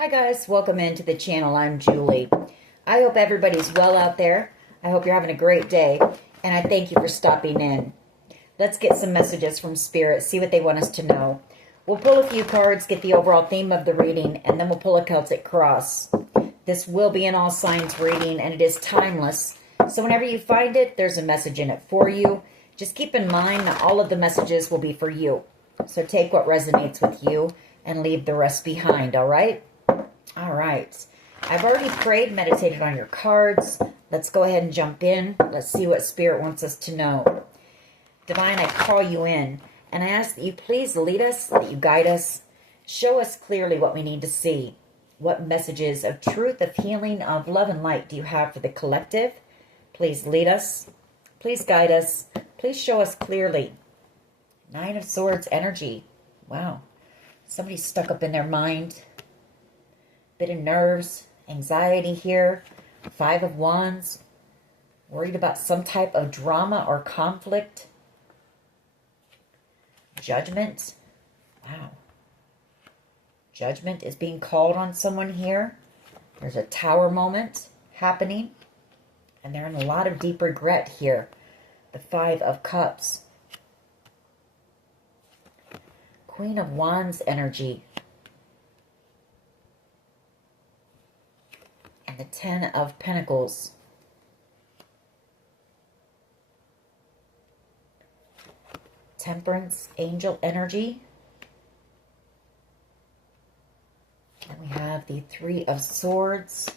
Hi guys, welcome into the channel. I'm Julie. I hope everybody's well out there. I hope you're having a great day, and I thank you for stopping in. Let's get some messages from Spirit, see what they want us to know. We'll pull a few cards, get the overall theme of the reading, and then we'll pull a Celtic cross. This will be an all signs reading, and it is timeless. So whenever you find it, there's a message in it for you. Just keep in mind that all of the messages will be for you. So take what resonates with you and leave the rest behind, all right? All right. I've already prayed, meditated on your cards. Let's go ahead and jump in. Let's see what Spirit wants us to know. Divine, I call you in, and I ask that you please lead us, that you guide us. Show us clearly what we need to see. What messages of truth, of healing, of love and light do you have for the collective? Please lead us. Please guide us. Please show us clearly. Nine of Swords energy. Wow. Somebody's stuck up in their mind. Bit of nerves, anxiety here. Five of Wands. Worried about some type of drama or conflict. Judgment. Wow. Judgment is being called on someone here. There's a tower moment happening. And they're in a lot of deep regret here. The Five of Cups. Queen of Wands energy. And the Ten of Pentacles. Temperance angel energy. And we have the Three of Swords.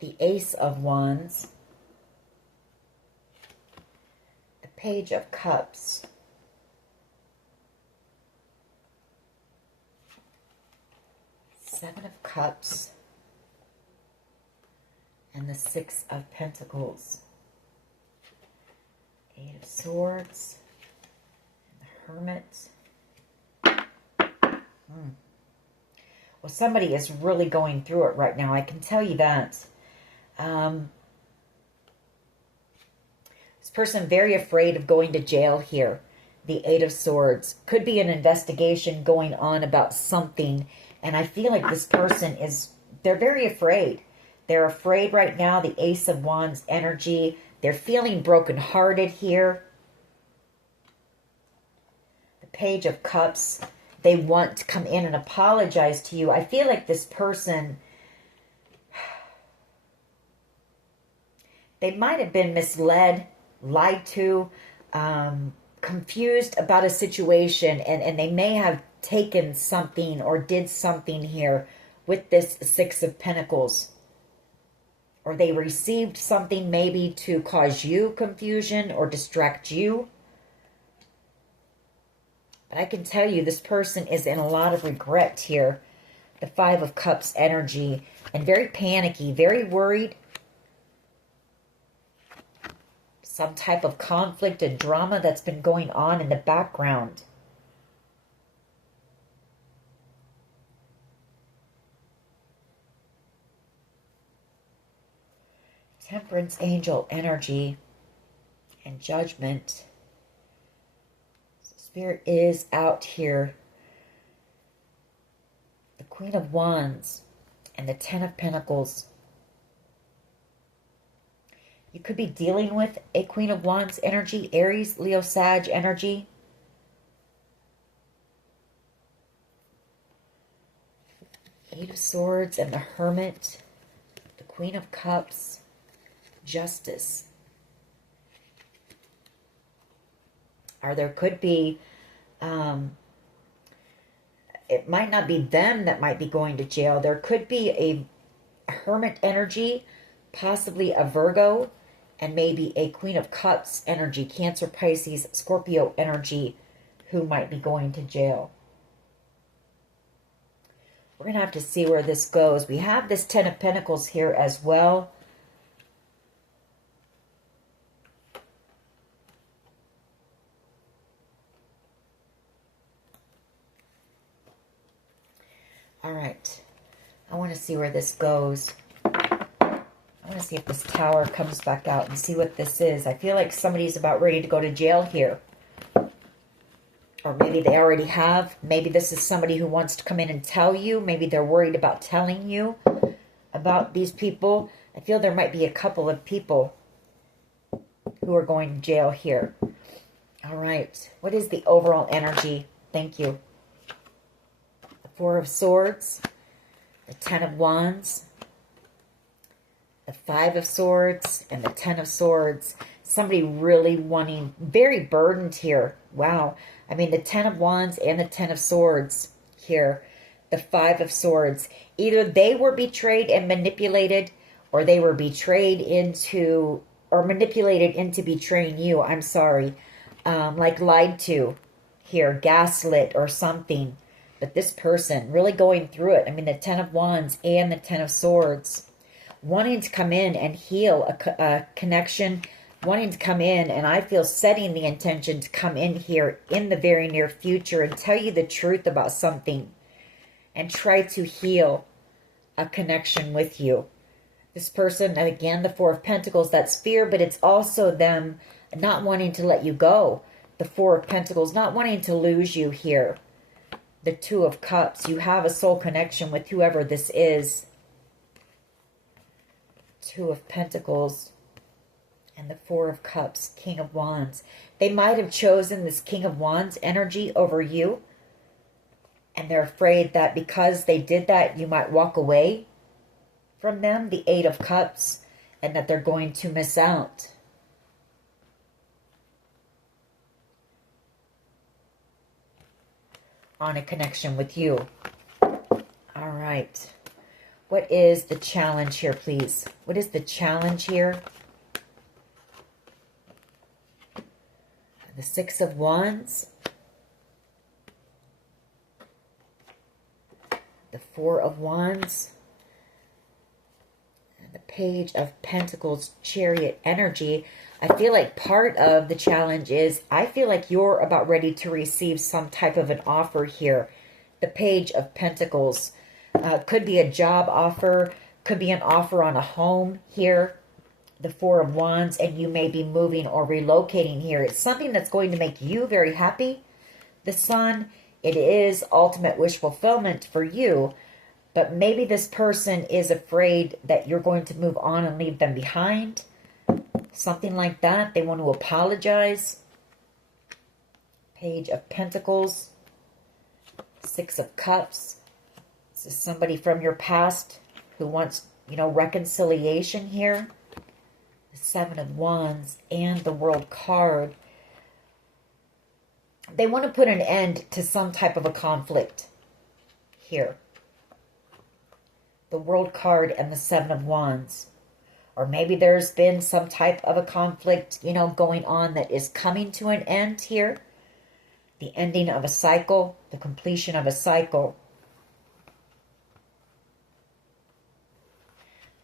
The Ace of Wands. The Page of Cups. Seven of Cups. And the Six of Pentacles. Eight of Swords. And the Hermit. Well, somebody is really going through it right now. I can tell you that. This person very afraid of going to jail here. The Eight of Swords. Could be an investigation going on about something. And I feel like this person is, they're very afraid. They're afraid right now. The Ace of Wands energy. They're feeling brokenhearted here. The Page of Cups. They want to come in and apologize to you. I feel like this person, they might have been misled, lied to, confused about a situation, and they may have taken something or did something here with this Six of Pentacles. Or they received something maybe to cause you confusion or distract you. But I can tell you this person is in a lot of regret here. The Five of Cups energy. And very panicky, very worried. Some type of conflict and drama that's been going on in the background. Temperance angel energy and Judgment. Spirit is out here. The Queen of Wands and the Ten of Pentacles. You could be dealing with a Queen of Wands energy, Aries, Leo, Sag energy. Eight of Swords and the Hermit. The Queen of Cups. Justice. Or there could be, it might not be them that might be going to jail. There could be a Hermit energy, possibly a Virgo, and maybe a Queen of Cups energy, Cancer, Pisces, Scorpio energy, who might be going to jail. We're going to have to see where this goes. We have this Ten of Pentacles here as well. All right, I want to see where this goes. I want to see if this Tower comes back out and see what this is. I feel like somebody's about ready to go to jail here. or maybe they already have. Maybe this is somebody who wants to come in and tell you. Maybe they're worried about telling you about these people. I feel there might be a couple of people who are going to jail here. All right. What is the overall energy? Thank you. The Four of Swords, the Ten of Wands, the Five of Swords, and the Ten of Swords. Somebody really wanting, very burdened here. Wow. I mean, the Ten of Wands and the Ten of Swords here. The Five of Swords. Either they were betrayed and manipulated, or they were betrayed into, or manipulated into betraying you. I'm sorry. Like lied to here, gaslit or something. But this person really going through it. I mean, the Ten of Wands and the Ten of Swords. Wanting to come in and heal a connection, wanting to come in, and I feel setting the intention to come in here in the very near future and tell you the truth about something and try to heal a connection with you. This person, and again, the Four of Pentacles, that's fear, but it's also them not wanting to let you go. The Four of Pentacles, not wanting to lose you here. The Two of Cups, you have a soul connection with whoever this is. Two of Pentacles and the Four of Cups, King of Wands. They might have chosen this King of Wands energy over you. And they're afraid that because they did that, you might walk away from them, the Eight of Cups, and that they're going to miss out. On a connection with you. All right. What is the challenge here, please? What is the challenge here? The Six of Wands. The Four of Wands. And the Page of Pentacles, Chariot energy. I feel like part of the challenge is, I feel like you're about ready to receive some type of an offer here. The Page of Pentacles. Could be a job offer. Could be an offer on a home here. The Four of Wands. And you may be moving or relocating here. It's something that's going to make you very happy. The Sun. It is ultimate wish fulfillment for you. But maybe this person is afraid that you're going to move on and leave them behind. Something like that. They want to apologize. Page of Pentacles. Six of Cups. This is somebody from your past who wants, reconciliation here. The Seven of Wands and the World card. They want to put an end to some type of a conflict here. The World card and the Seven of Wands. Or maybe there's been some type of a conflict, going on that is coming to an end here. The ending of a cycle, the completion of a cycle.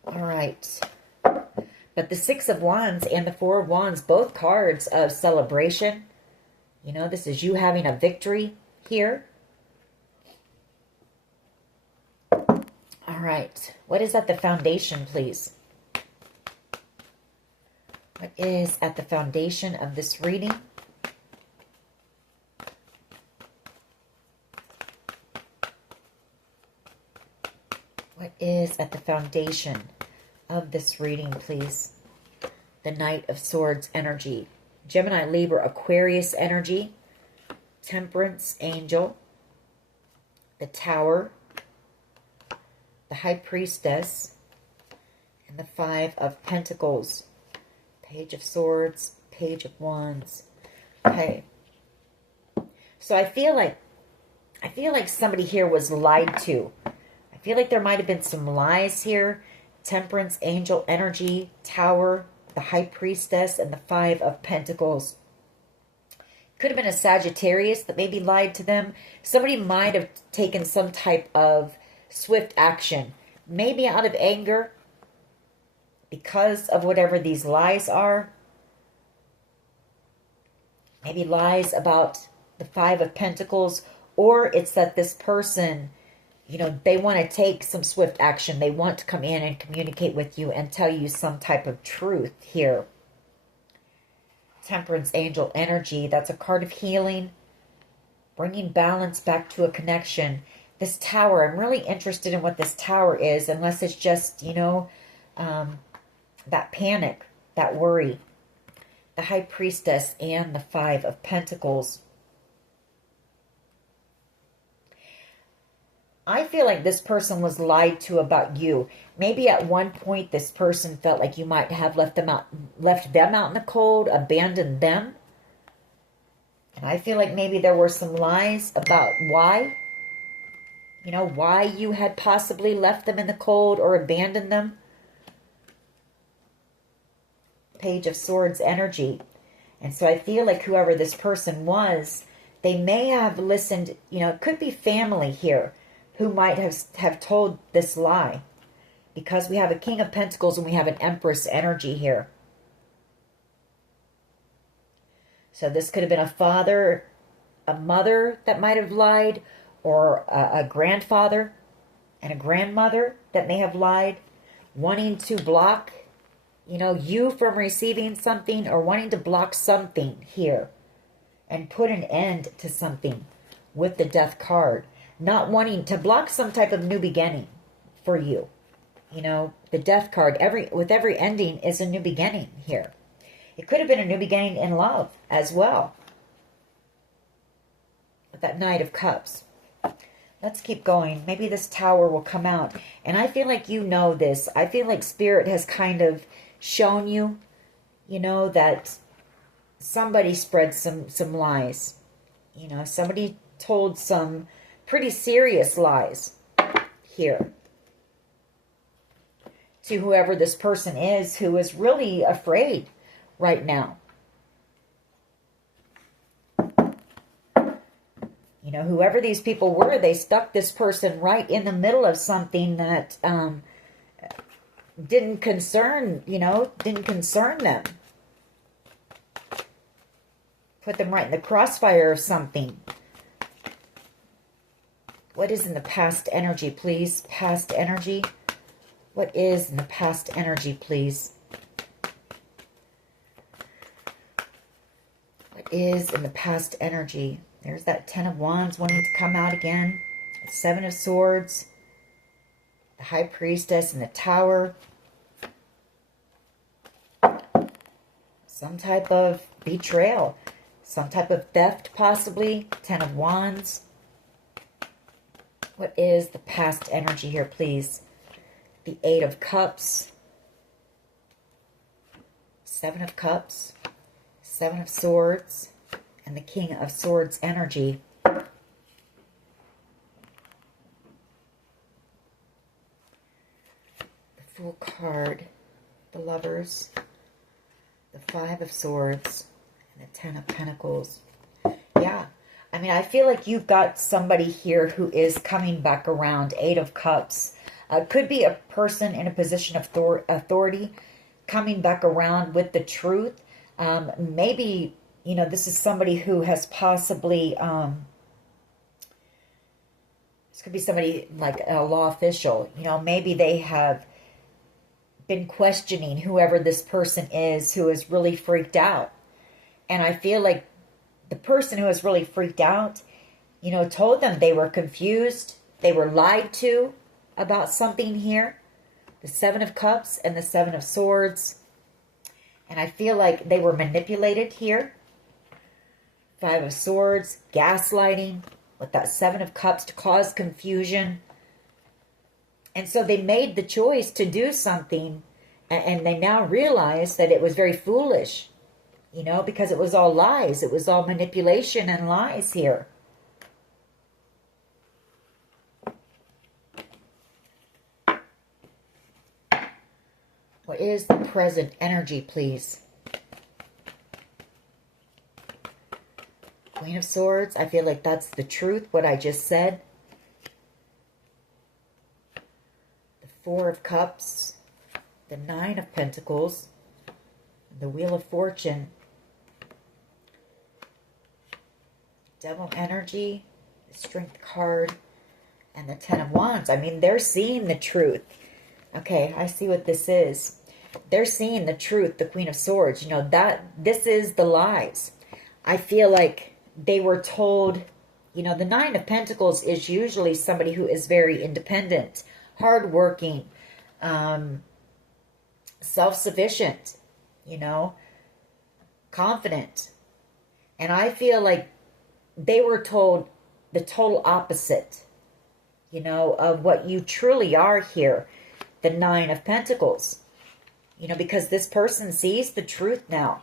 All right. But the Six of Wands and the Four of Wands, both cards of celebration. This is you having a victory here. All right. What is at the foundation, please? What is at the foundation of this reading? What is at the foundation of this reading, please? The Knight of Swords energy. Gemini, Libra, Aquarius energy. Temperance angel. The Tower. The High Priestess. And the Five of Pentacles. Page of Swords. Page of Wands. Okay. So I feel like somebody here was lied to. I feel like there might have been some lies here. Temperance angel energy. Tower. The High Priestess and the Five of Pentacles. Could have been a Sagittarius that maybe lied to them. Somebody might have taken some type of swift action. Maybe out of anger. Because of whatever these lies are. Maybe lies about the Five of Pentacles. Or it's that this person, they want to take some swift action. They want to come in and communicate with you and tell you some type of truth here. Temperance angel energy. That's a card of healing. bringing balance back to a connection. This tower, I'm really interested in what this tower is, unless it's just, you know, that panic, that worry. The High Priestess and the Five of Pentacles. I feel like this person was lied to about you. Maybe at one point this person felt like you might have left them out in the cold, abandoned them. And I feel like maybe there were some lies about why. You know, why you had possibly left them in the cold or abandoned them. Page of Swords energy. And so I feel like whoever this person was, they may have listened, you know, it could be family here who might have told this lie. Because we have a King of Pentacles and we have an Empress energy here. So this could have been a father, a mother that might have lied, or a grandfather and a grandmother that may have lied, wanting to block, you know, you from receiving something, or wanting to block something here and put an end to something with the Death card. Not wanting to block some type of new beginning for you. You know, the Death card, with every ending is a new beginning here. It could have been a new beginning in love as well. With that Knight of Cups. Let's keep going. Maybe this Tower will come out. And I feel like you know this. I feel like Spirit has kind of shown you, you know, that somebody spread some lies. You know, somebody told some pretty serious lies here to whoever this person is, who is really afraid right now. You know, whoever these people were, they stuck this person right in the middle of something that didn't concern them. Put them right in the crossfire of something. What is in the past energy, please? Past energy. What is in the past energy, please? What is in the past energy? There's that Ten of Wands wanting to come out again. The Seven of Swords. The High Priestess and the Tower. Some type of betrayal. Some type of theft, possibly. Ten of Wands. What is the past energy here, please? The Eight of Cups. Seven of Cups. Seven of Swords. And the King of Swords energy. The Fool card. The Lovers. The Five of Swords. And the Ten of Pentacles. Yeah. I mean, I feel like you've got somebody here who is coming back around. Eight of Cups. Could be a person in a position of authority coming back around with the truth. Maybe, you know, this is somebody who has possibly, this could be somebody like a law official. You know, maybe they have been questioning whoever this person is who is really freaked out. And I feel like the person who is really freaked out, you know, told them they were confused. They were lied to about something here. The Seven of Cups and the Seven of Swords. And I feel like they were manipulated here. Five of Swords, gaslighting with that Seven of Cups to cause confusion. And so they made the choice to do something, and they now realize that it was very foolish. You know, because it was all lies. It was all manipulation and lies here. What is the present energy, please? Queen of Swords. I feel like that's the truth, what I just said. The Four of Cups. The Nine of Pentacles. The Wheel of Fortune. Devil energy, the Strength card, and the Ten of Wands. I mean, they're seeing the truth. Okay, I see what this is. They're seeing the truth, the Queen of Swords. You know, this is the lies. I feel like they were told You know, the Nine of Pentacles is usually somebody who is very independent, hardworking, self-sufficient, you know, confident. And I feel like they were told the total opposite, you know, of what you truly are here, the Nine of Pentacles. You know, because this person sees the truth now.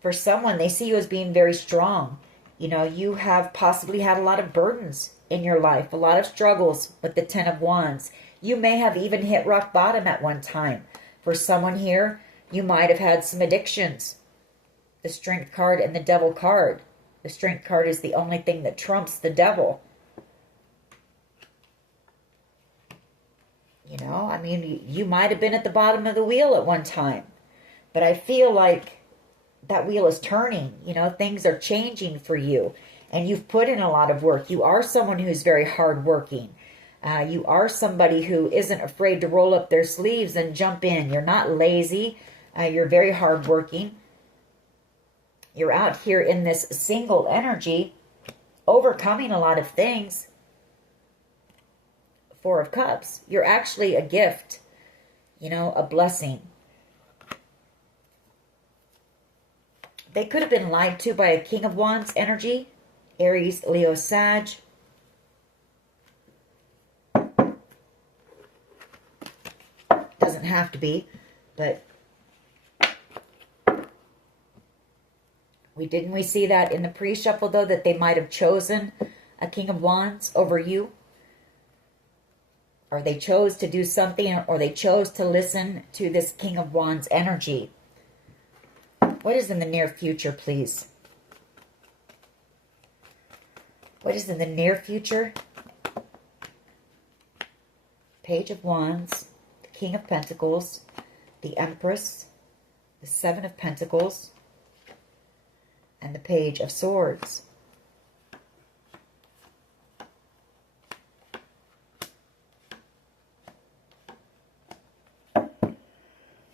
For someone, they see you as being very strong. You know, you have possibly had a lot of burdens in your life, a lot of struggles with the Ten of Wands. You may have even hit rock bottom at one time. For someone here, you might have had some addictions. The Strength card and the Devil card. The Strength card is the only thing that trumps the Devil. You know, I mean, you might have been at the bottom of the wheel at one time. But I feel like that wheel is turning. You know, things are changing for you. And you've put in a lot of work. You are someone who's very hardworking. You are somebody who isn't afraid to roll up their sleeves and jump in. You're not lazy. You're very hardworking. You're out here in this single energy, overcoming a lot of things. Four of Cups. You're actually a gift, you know, a blessing. They could have been lied to by a King of Wands energy. Aries, Leo, Sag. Doesn't have to be, but didn't we see that in the pre-shuffle, though, that they might have chosen a King of Wands over you? Or they chose to do something, or they chose to listen to this King of Wands energy. What is in the near future, please? What is in the near future? Page of Wands, the King of Pentacles, the Empress, the Seven of Pentacles, and the Page of Swords.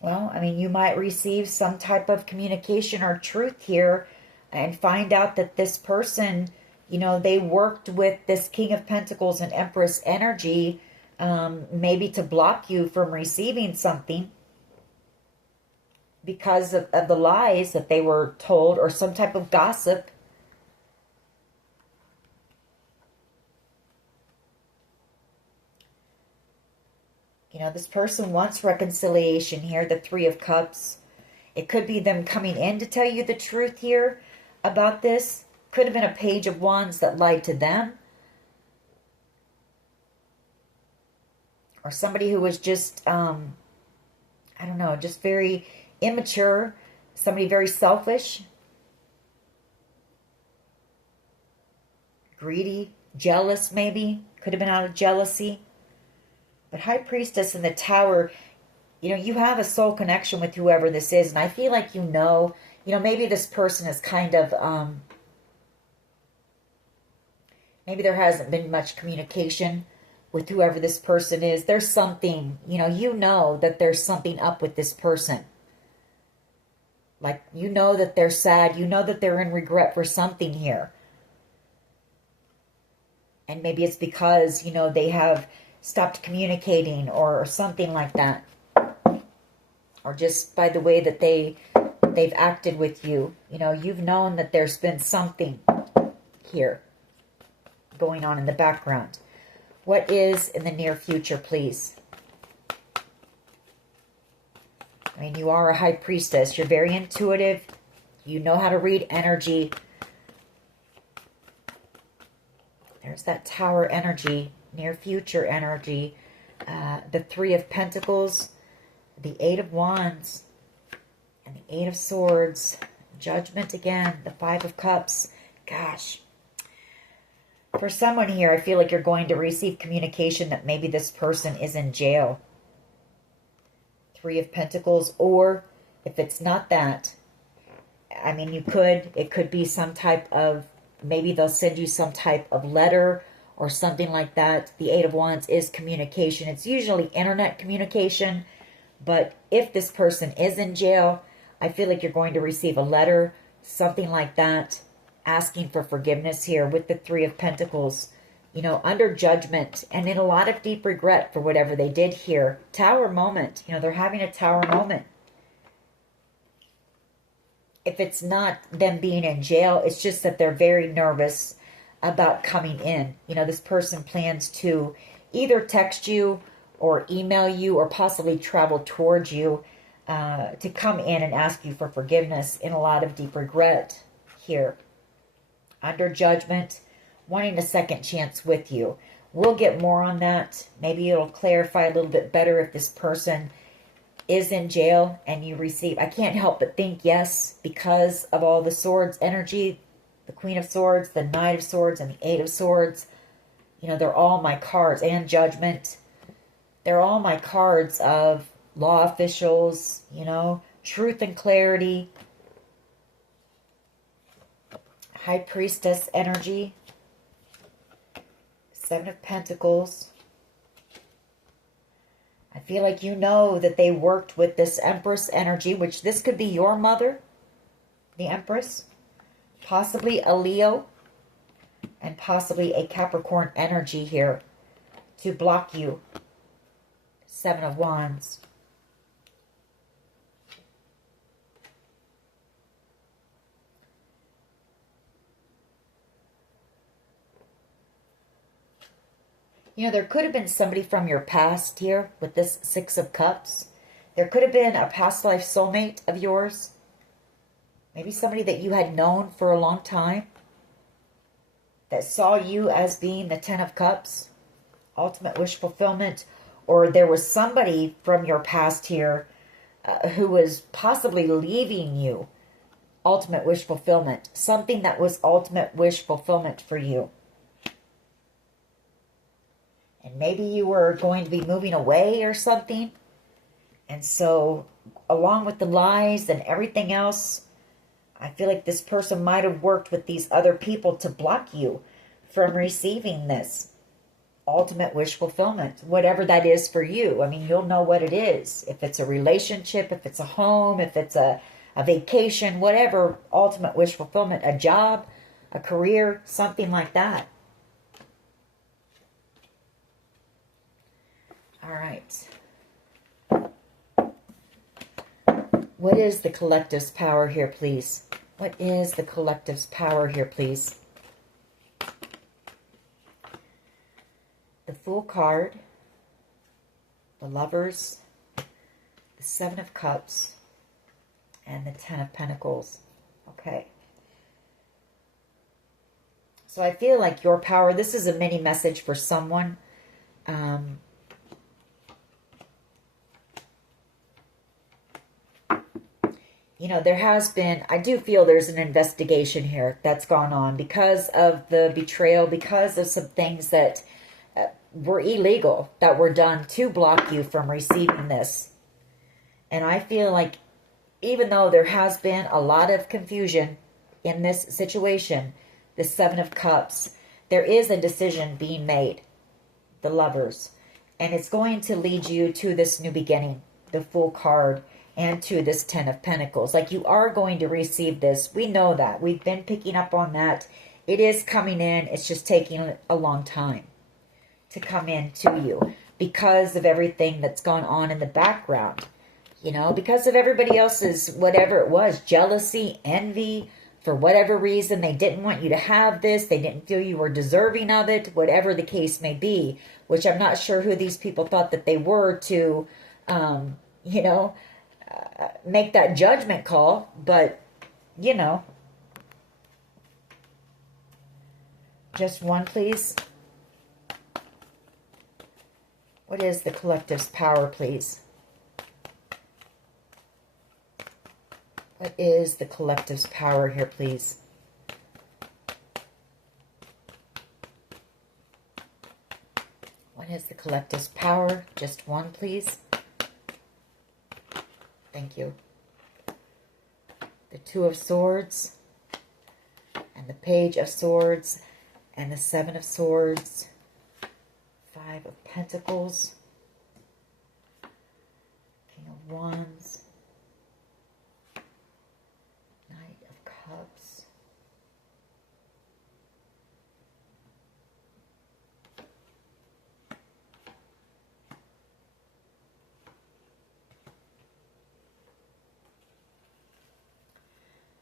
Well, I mean, you might receive some type of communication or truth here and find out that this person, you know, they worked with this King of Pentacles and Empress energy, maybe to block you from receiving something because of the lies that they were told, or some type of gossip. You know, this person wants reconciliation here, the Three of Cups. It could be them coming in to tell you the truth here about this. Could have been a Page of Wands that lied to them. Or somebody who was just, I don't know, just very immature. Somebody very selfish. Greedy, jealous maybe. Could have been out of jealousy. But High Priestess in the Tower, you know, you have a soul connection with whoever this is. And I feel like you know, maybe this person is kind of, maybe there hasn't been much communication with whoever this person is. There's something, you know that there's something up with this person. Like, you know that they're sad. You know that they're in regret for something here. And maybe it's because, you know, they have stopped communicating or something like that. Or just by the way that they've acted with you. You know, you've known that there's been something here going on in the background. What is in the near future, please? I mean, you are a High Priestess. You're very intuitive. You know how to read energy. There's that Tower energy, near future energy. The Three of Pentacles, the Eight of Wands, and the Eight of Swords. Judgment again, the Five of Cups. Gosh. For someone here, I feel like you're going to receive communication that maybe this person is in jail. Three of Pentacles, or if it's not that, I mean, it could be some type of, maybe they'll send you some type of letter or something like that. The Eight of Wands is communication. It's usually internet communication, but if this person is in jail, I feel like you're going to receive a letter, something like that. asking for forgiveness here with the Three of Pentacles. You know, under judgment and in a lot of deep regret for whatever they did here. Tower moment. You know, they're having a tower moment. If it's not them being in jail, it's just that they're very nervous about coming in. You know, this person plans to either text you or email you or possibly travel towards you to come in and ask you for forgiveness in a lot of deep regret here. Under judgment, wanting a second chance with you. We'll get more on that. Maybe it'll clarify a little bit better if this person is in jail and you receive. I can't help but think yes, because of all the swords energy, the Queen of Swords, the Knight of Swords, and the Eight of Swords. You know, they're all my cards. And Judgment. They're all my cards of law officials, you know, truth and clarity. High Priestess energy. Seven of Pentacles. I feel like you know that they worked with this Empress energy, which this could be your mother, the Empress, possibly a Leo, and possibly a Capricorn energy here to block you. Seven of Wands. You know, there could have been somebody from your past here with this Six of Cups. There could have been a past life soulmate of yours. Maybe somebody that you had known for a long time that saw you as being the Ten of Cups, ultimate wish fulfillment. Or there was somebody from your past here who was possibly leaving you, ultimate wish fulfillment. Something that was ultimate wish fulfillment for you. And maybe you were going to be moving away or something. And so, along with the lies and everything else, I feel like this person might have worked with these other people to block you from receiving this ultimate wish fulfillment. Whatever that is for you. I mean, you'll know what it is. If it's a relationship, if it's a home, if it's a vacation, whatever, ultimate wish fulfillment, a job, a career, something like that. All right. What is the collective's power here, please? What is the collective's power here, please? The Fool card, the Lovers, the Seven of Cups, and the Ten of Pentacles. Okay. So I feel like your power, this is a mini message for someone. You know, there has been, I do feel there's an investigation here that's gone on because of the betrayal, because of some things that were illegal, that were done to block you from receiving this. And I feel like even though there has been a lot of confusion in this situation, the Seven of Cups, there is a decision being made, the Lovers. And it's going to lead you to this new beginning, the Fool card, and to this Ten of Pentacles. Like, you are going to receive this. We know that. We've been picking up on that. It is coming in. It's just taking a long time to come in to you because of everything that's gone on in the background. You know, because of everybody else's, whatever it was, jealousy, envy, for whatever reason. They didn't want you to have this. They didn't feel you were deserving of it, whatever the case may be, which I'm not sure who these people thought that they were to, you know, make that judgment call, but, you know. Just one, please. What is the collective's power, please? What is the collective's power here, please? What is the collective's power? Just one, please. Thank you. The Two of Swords, and the Page of Swords, and the Seven of Swords, Five of Pentacles, King of Wands, Knight of Cups,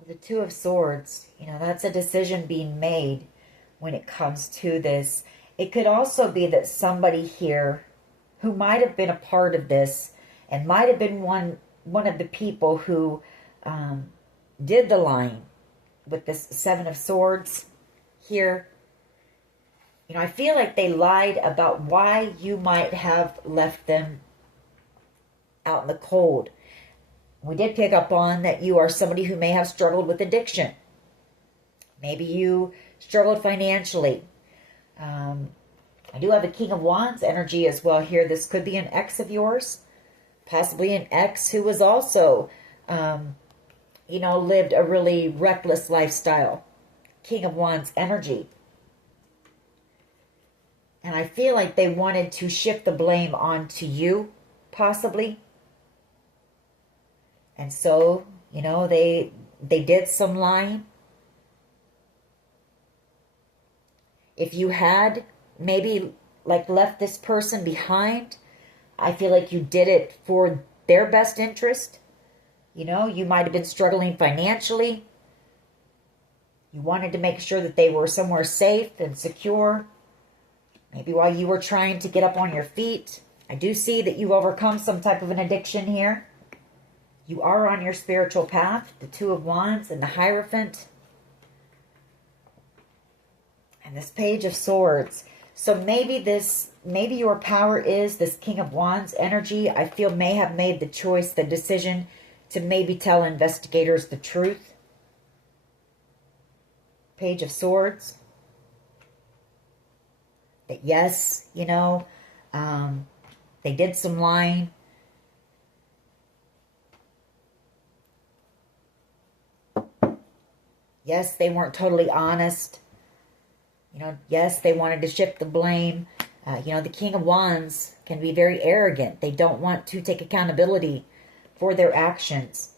The Two of Swords, you know, that's a decision being made when it comes to this. It could also be that somebody here who might have been a part of this and might have been one of the people who did the lying with this Seven of Swords here. You know, I feel like they lied about why you might have left them out in the cold. We did pick up on that you are somebody who may have struggled with addiction. Maybe you struggled financially. I do have a King of Wands energy as well here. This could be an ex of yours. Possibly an ex who was also, you know, lived a really reckless lifestyle. King of Wands energy. And I feel like they wanted to shift the blame onto you, possibly. And so, you know, they did some lying. If you had maybe like left this person behind, I feel like you did it for their best interest. You know, you might have been struggling financially. You wanted to make sure that they were somewhere safe and secure. Maybe while you were trying to get up on your feet. I do see that you've overcome some type of an addiction here. You are on your spiritual path. The Two of Wands and the Hierophant. And this Page of Swords. So maybe your power is this King of Wands energy. I feel may have made the choice, the decision to maybe tell investigators the truth. Page of Swords. That yes, you know, they did some lying. Yes, they weren't totally honest. You know, yes, they wanted to shift the blame. You know, the King of Wands can be very arrogant. They don't want to take accountability for their actions.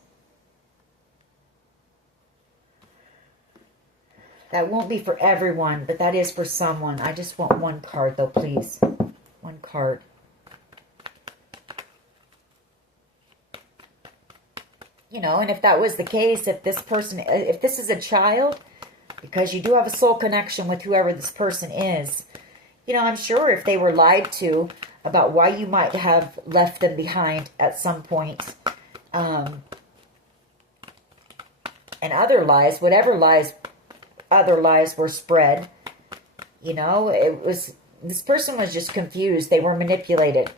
That won't be for everyone, but that is for someone. I just want one card, though, please. One card. You know, and if that was the case, if this is a child, because you do have a soul connection with whoever this person is, you know, I'm sure if they were lied to about why you might have left them behind at some point, and other lies, whatever lies, other lies were spread, you know, this person was just confused. They were manipulated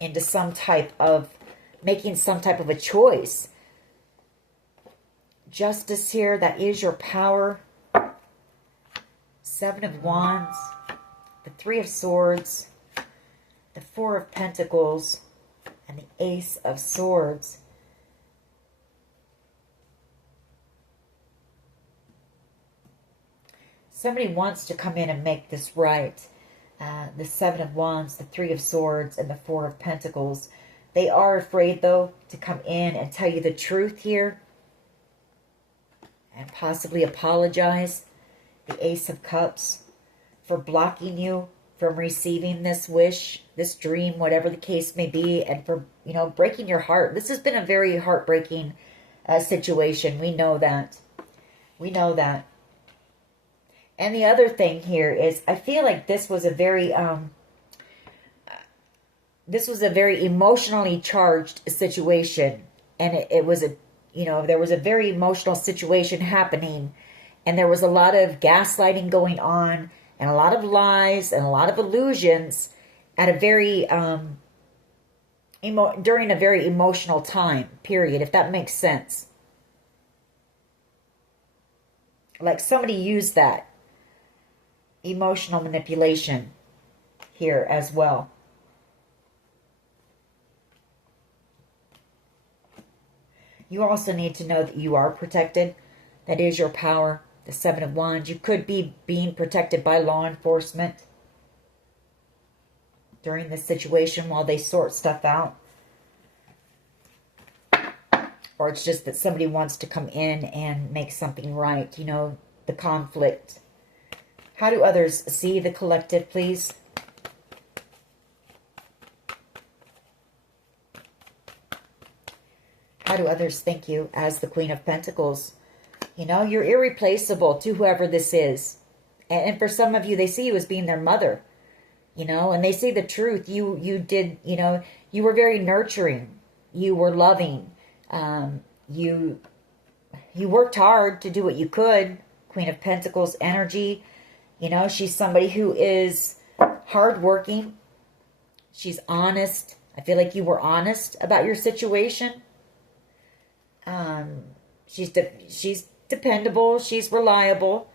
into some type of, making some type of a choice. Justice here, that is your power. Seven of Wands, the Three of Swords, the Four of Pentacles, and the Ace of Swords. Somebody wants to come in and make this right. The Seven of Wands, the Three of Swords, and the Four of Pentacles. They are afraid, though, to come in and tell you the truth here. And possibly apologize. The Ace of Cups, for blocking you from receiving this wish, this dream, whatever the case may be, and for, you know, breaking your heart. This has been a very heartbreaking situation. We know that. We know that. And the other thing here is, I feel like this was a very emotionally charged situation, and it was a, you know, there was a very emotional situation happening, and there was a lot of gaslighting going on, and a lot of lies, and a lot of illusions at a very, during a very emotional time period, if that makes sense. Like somebody used that emotional manipulation here as well. You also need to know that you are protected. That is your power. The Seven of Wands. You could be being protected by law enforcement during this situation while they sort stuff out. Or it's just that somebody wants to come in and make something right. You know, the conflict. How do others see the collective, please? How How do others think you as the Queen of Pentacles? You know, you're irreplaceable to whoever this is. And for some of you, they see you as being their mother. You know, and they see the truth. You did, you know, you were very nurturing. You were loving. You worked hard to do what you could. Queen of Pentacles energy. You know, she's somebody who is hardworking. She's honest. I feel like you were honest about your situation. She's dependable. She's reliable.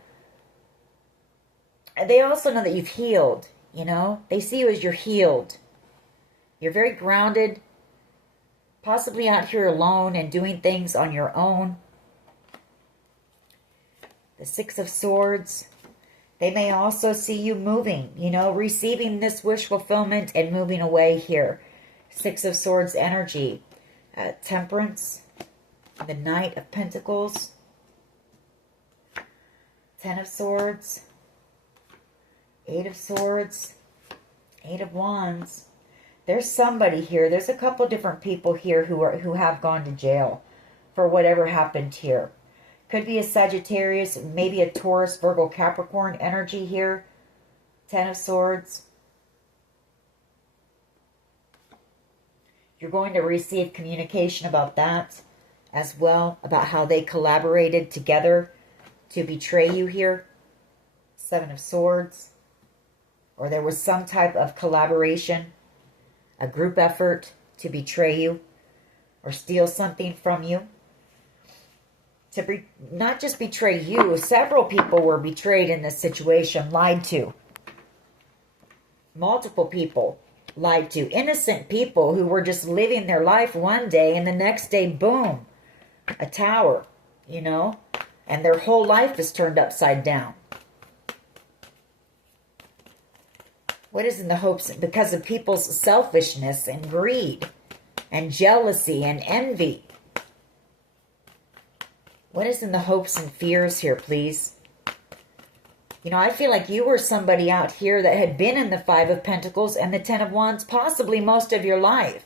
They also know that you've healed. You know, they see you as you're healed. You're very grounded, possibly out here alone and doing things on your own. The Six of Swords. They may also see you moving, you know, receiving this wish fulfillment and moving away here. Six of Swords energy. Temperance. The Knight of Pentacles. Ten of Swords. Eight of Swords, Eight of Wands. There's somebody here. There's a couple different people here who have gone to jail for whatever happened here. Could be a Sagittarius, maybe a Taurus, Virgo, Capricorn energy here. Ten of Swords. You're going to receive communication about that as well, about how they collaborated together to betray you here. Seven of Swords. Or there was some type of collaboration, a group effort to betray you or steal something from you. To not just betray you, several people were betrayed in this situation, lied to. Multiple people lied to. Innocent people who were just living their life one day and the next day, boom, a tower, you know, and their whole life is turned upside down. What is in the hopes? Because of people's selfishness and greed and jealousy and envy. What is in the hopes and fears here, please? You know, I feel like you were somebody out here that had been in the Five of Pentacles and the Ten of Wands possibly most of your life.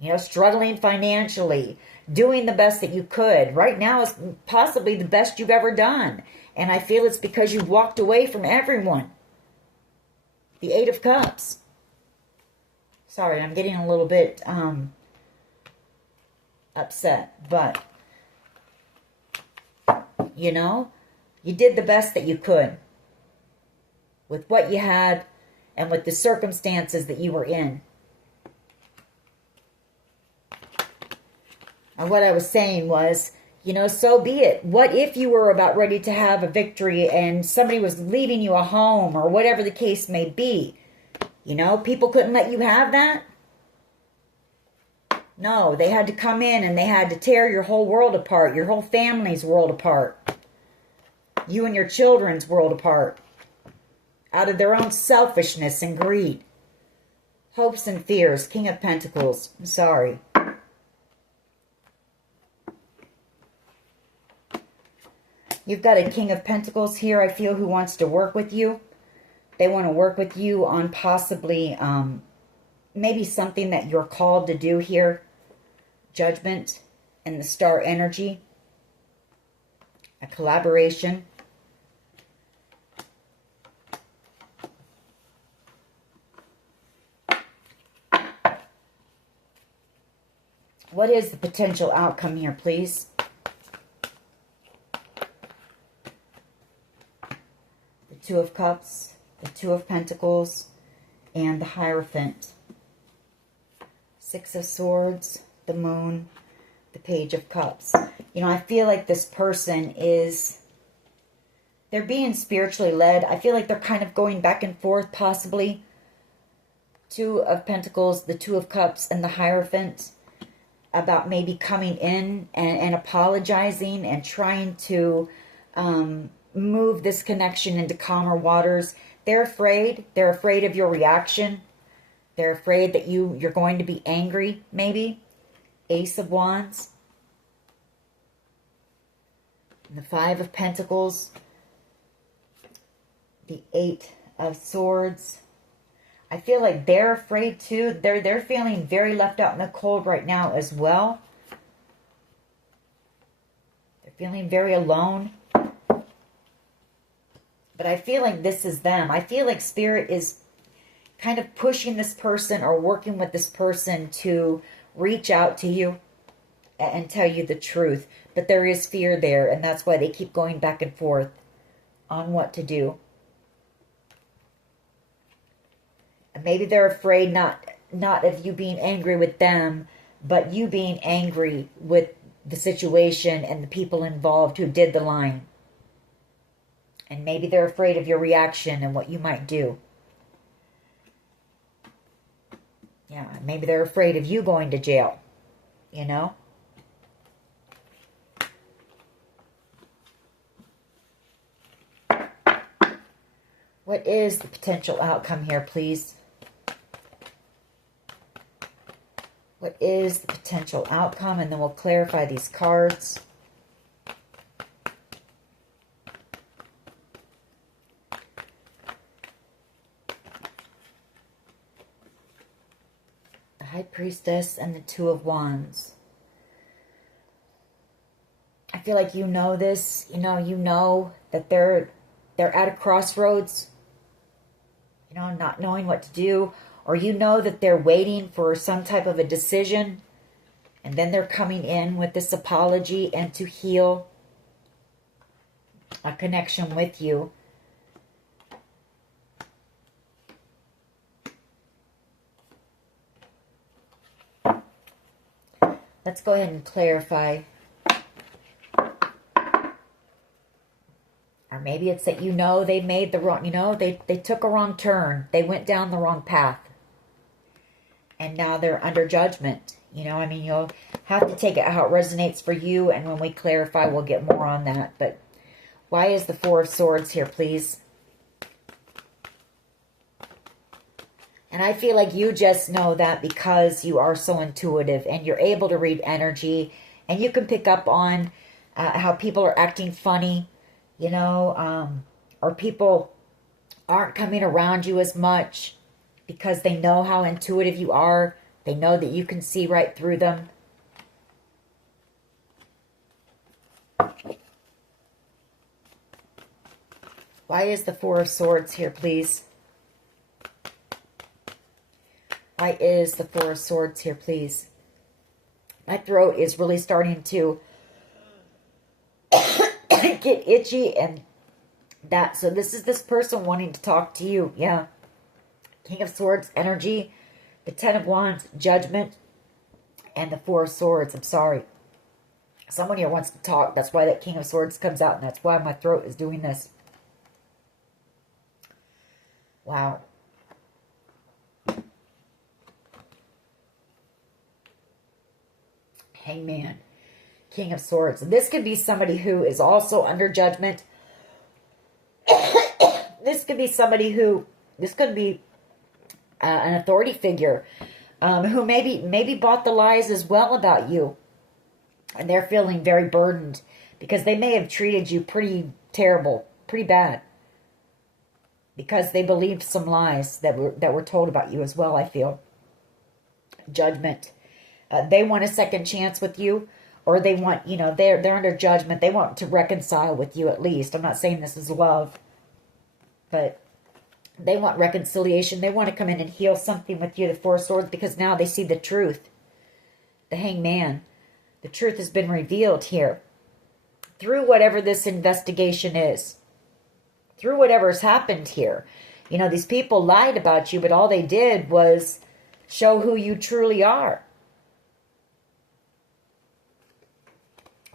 You know, struggling financially, doing the best that you could. Right now is possibly the best you've ever done. And I feel it's because you walked away from everyone. The Eight of Cups. Sorry, I'm getting a little bit upset. But, you know, you did the best that you could with what you had and with the circumstances that you were in. And what I was saying was, you know, so be it. What if you were about ready to have a victory and somebody was leaving you a home or whatever the case may be? You know, people couldn't let you have that. No, they had to come in and they had to tear your whole world apart, your whole family's world apart, you and your children's world apart, out of their own selfishness and greed. Hopes and fears, King of Pentacles. I'm sorry. You've got a King of Pentacles here, I feel, who wants to work with you. They want to work with you on possibly maybe something that you're called to do here. Judgment and the Star energy. A collaboration. What is the potential outcome here, please? Two of Cups, the Two of Pentacles, and the Hierophant. Six of Swords, the Moon, the Page of Cups. You know, I feel like this person is, they're being spiritually led. I feel like they're kind of going back and forth, possibly. Two of Pentacles, the Two of Cups, and the Hierophant, about maybe coming in and apologizing and trying to move this connection into calmer waters. They're afraid. They're afraid of your reaction. They're afraid that you're going to be angry, maybe. Ace of Wands. And the Five of Pentacles. The Eight of Swords. I feel like they're afraid too. They're feeling very left out in the cold right now as well. Feeling very alone. But I feel like this is them. I feel like Spirit is kind of pushing this person or working with this person to reach out to you and tell you the truth. But there is fear there, and that's why they keep going back and forth on what to do. And maybe they're afraid not of you being angry with them, but you being angry with the situation and the people involved who did the lying. And maybe they're afraid of your reaction and what you might do. Yeah, maybe they're afraid of you going to jail, you know? What is the potential outcome here, please? What is the potential outcome? And then we'll clarify these cards. High Priestess and the Two of Wands. I feel like you know this. You know that they're at a crossroads. You know, not knowing what to do. Or you know that they're waiting for some type of a decision. And then they're coming in with this apology and to heal a connection with you. Let's go ahead and clarify. Or maybe it's that they made the wrong, they took a wrong turn. They went down the wrong path. And now they're under judgment. You'll have to take it how it resonates for you. And when we clarify, we'll get more on that. But why is the Four of Swords here, please? And I feel like you just know that because you are so intuitive and you're able to read energy and you can pick up on how people are acting funny, or people aren't coming around you as much because they know how intuitive you are. They know that you can see right through them. Why is the Four of Swords here, please? Why is the Four of Swords here, please? My throat is really starting to get itchy and that. So this is this person wanting to talk to you. Yeah. King of Swords, energy. The Ten of Wands, judgment. And the Four of Swords. I'm sorry. Someone here wants to talk. That's why that King of Swords comes out. And that's why my throat is doing this. Wow. Hangman, King of Swords. This could be somebody who is also under judgment. This could be somebody who, this could be an authority figure who maybe bought the lies as well about you. And they're feeling very burdened because they may have treated you pretty terrible, pretty bad. Because they believed some lies that were told about you as well, I feel. Judgment. They want a second chance with you, or they want, they're under judgment. They want to reconcile with you at least. I'm not saying this is love, but they want reconciliation. They want to come in and heal something with you, the Four of Swords, because now they see the truth. The Hangman. The truth has been revealed here. Through whatever this investigation is. Through whatever's happened here. These people lied about you, but all they did was show who you truly are.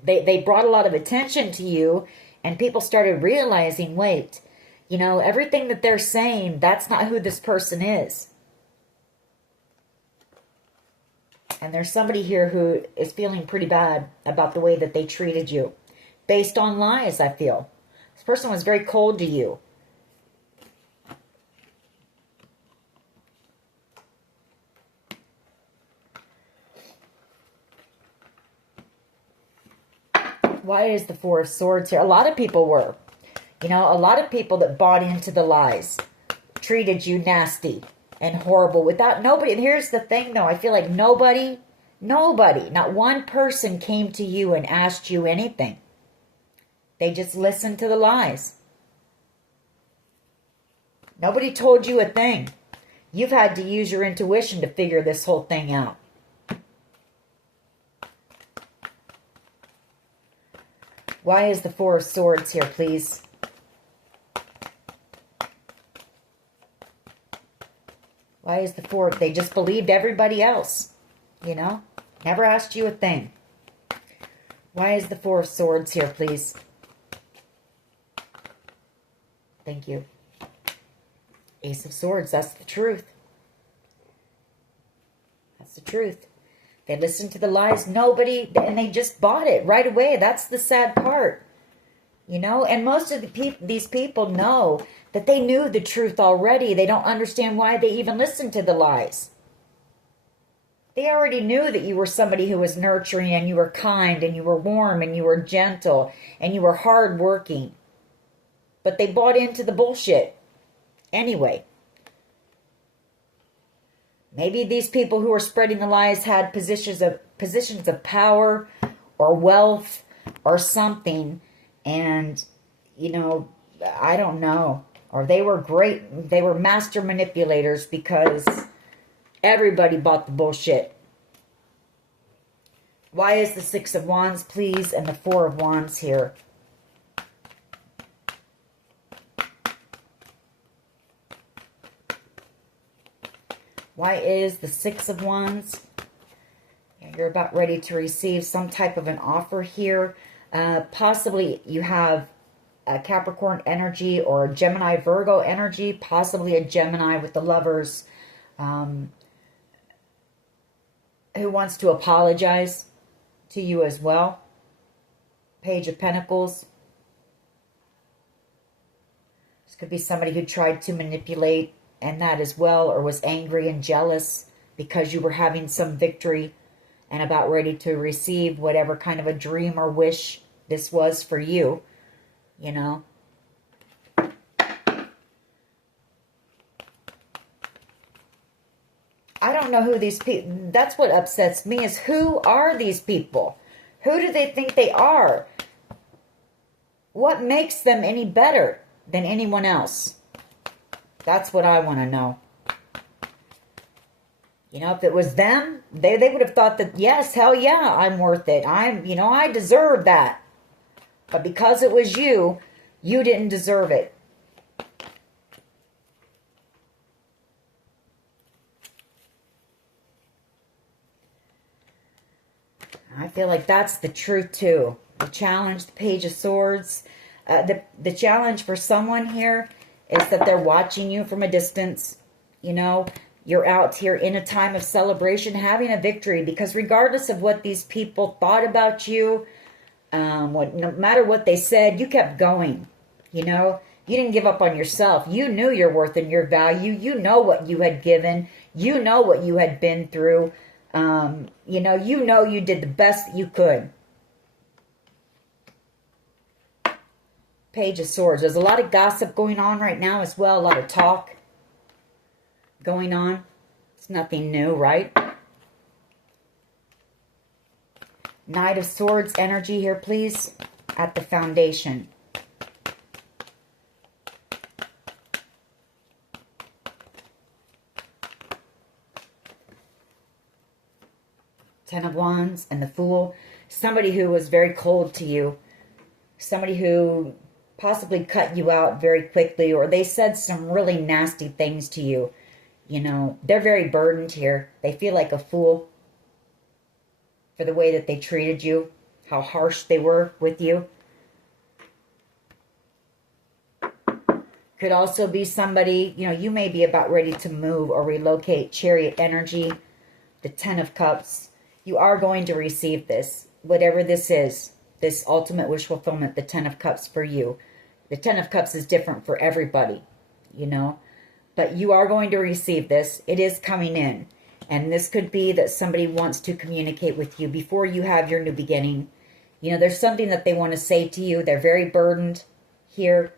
They brought a lot of attention to you, and people started realizing, wait, everything that they're saying, that's not who this person is. And there's somebody here who is feeling pretty bad about the way that they treated you. Based on lies, I feel. This person was very cold to you. Why is the Four of Swords here? A lot of people were. A lot of people that bought into the lies. Treated you nasty and horrible without nobody. And here's the thing though. I feel like nobody, not one person came to you and asked you anything. They just listened to the lies. Nobody told you a thing. You've had to use your intuition to figure this whole thing out. Why is the Four of Swords here, please? Why is the Four? They just believed everybody else, you know? Never asked you a thing. Why is the Four of Swords here, please? Thank you. Ace of Swords, that's the truth. That's the truth. They listened to the lies, nobody, and they just bought it right away. That's the sad part. You know, and most of these people know that they knew the truth already. They don't understand why they even listened to the lies. They already knew that you were somebody who was nurturing, and you were kind, and you were warm, and you were gentle, and you were hardworking. But they bought into the bullshit anyway. Maybe these people who were spreading the lies had positions of power or wealth or something, and, you know, I don't know. Or they were great, they were master manipulators because everybody bought the bullshit. Why is the Six of Wands, please, and the Four of Wands here? Why is the Six of Wands? You're about ready to receive some type of an offer here. Possibly you have a Capricorn energy or a Gemini Virgo energy. Possibly a Gemini with the Lovers who wants to apologize to you as well. Page of Pentacles. This could be somebody who tried to manipulate and that as well, or was angry and jealous because you were having some victory and about ready to receive whatever kind of a dream or wish this was for you, you know. I don't know who these people, that's what upsets me, is who are these people? Who do they think they are? What makes them any better than anyone else? That's what I want to know. You know, if it was them, they would have thought that, yes, hell yeah, I'm worth it. I deserve that. But because it was you, you didn't deserve it. I feel like that's the truth too. The challenge, the Page of Swords. The challenge for someone here is that they're watching you from a distance. You know, you're out here in a time of celebration, having a victory. Because regardless of what these people thought about you, no matter what they said, you kept going. You know, you didn't give up on yourself. You knew your worth and your value. You know what you had given. You know what you had been through. You know you did the best that you could. Page of Swords. There's a lot of gossip going on right now as well. A lot of talk going on. It's nothing new, right? Knight of Swords energy here, please, at the foundation. Ten of Wands and the Fool. Somebody who was very cold to you. Somebody who possibly cut you out very quickly, or they said some really nasty things to you. You know, they're very burdened here. They feel like a fool for the way that they treated you, how harsh they were with you. Could also be somebody, you know, you may be about ready to move or relocate. Chariot energy, the Ten of Cups. You are going to receive this, whatever this is, this ultimate wish fulfillment, the Ten of Cups for you. The Ten of Cups is different for everybody, you know, but you are going to receive this. It is coming in, and this could be that somebody wants to communicate with you before you have your new beginning. You know, there's something that they want to say to you. They're very burdened here.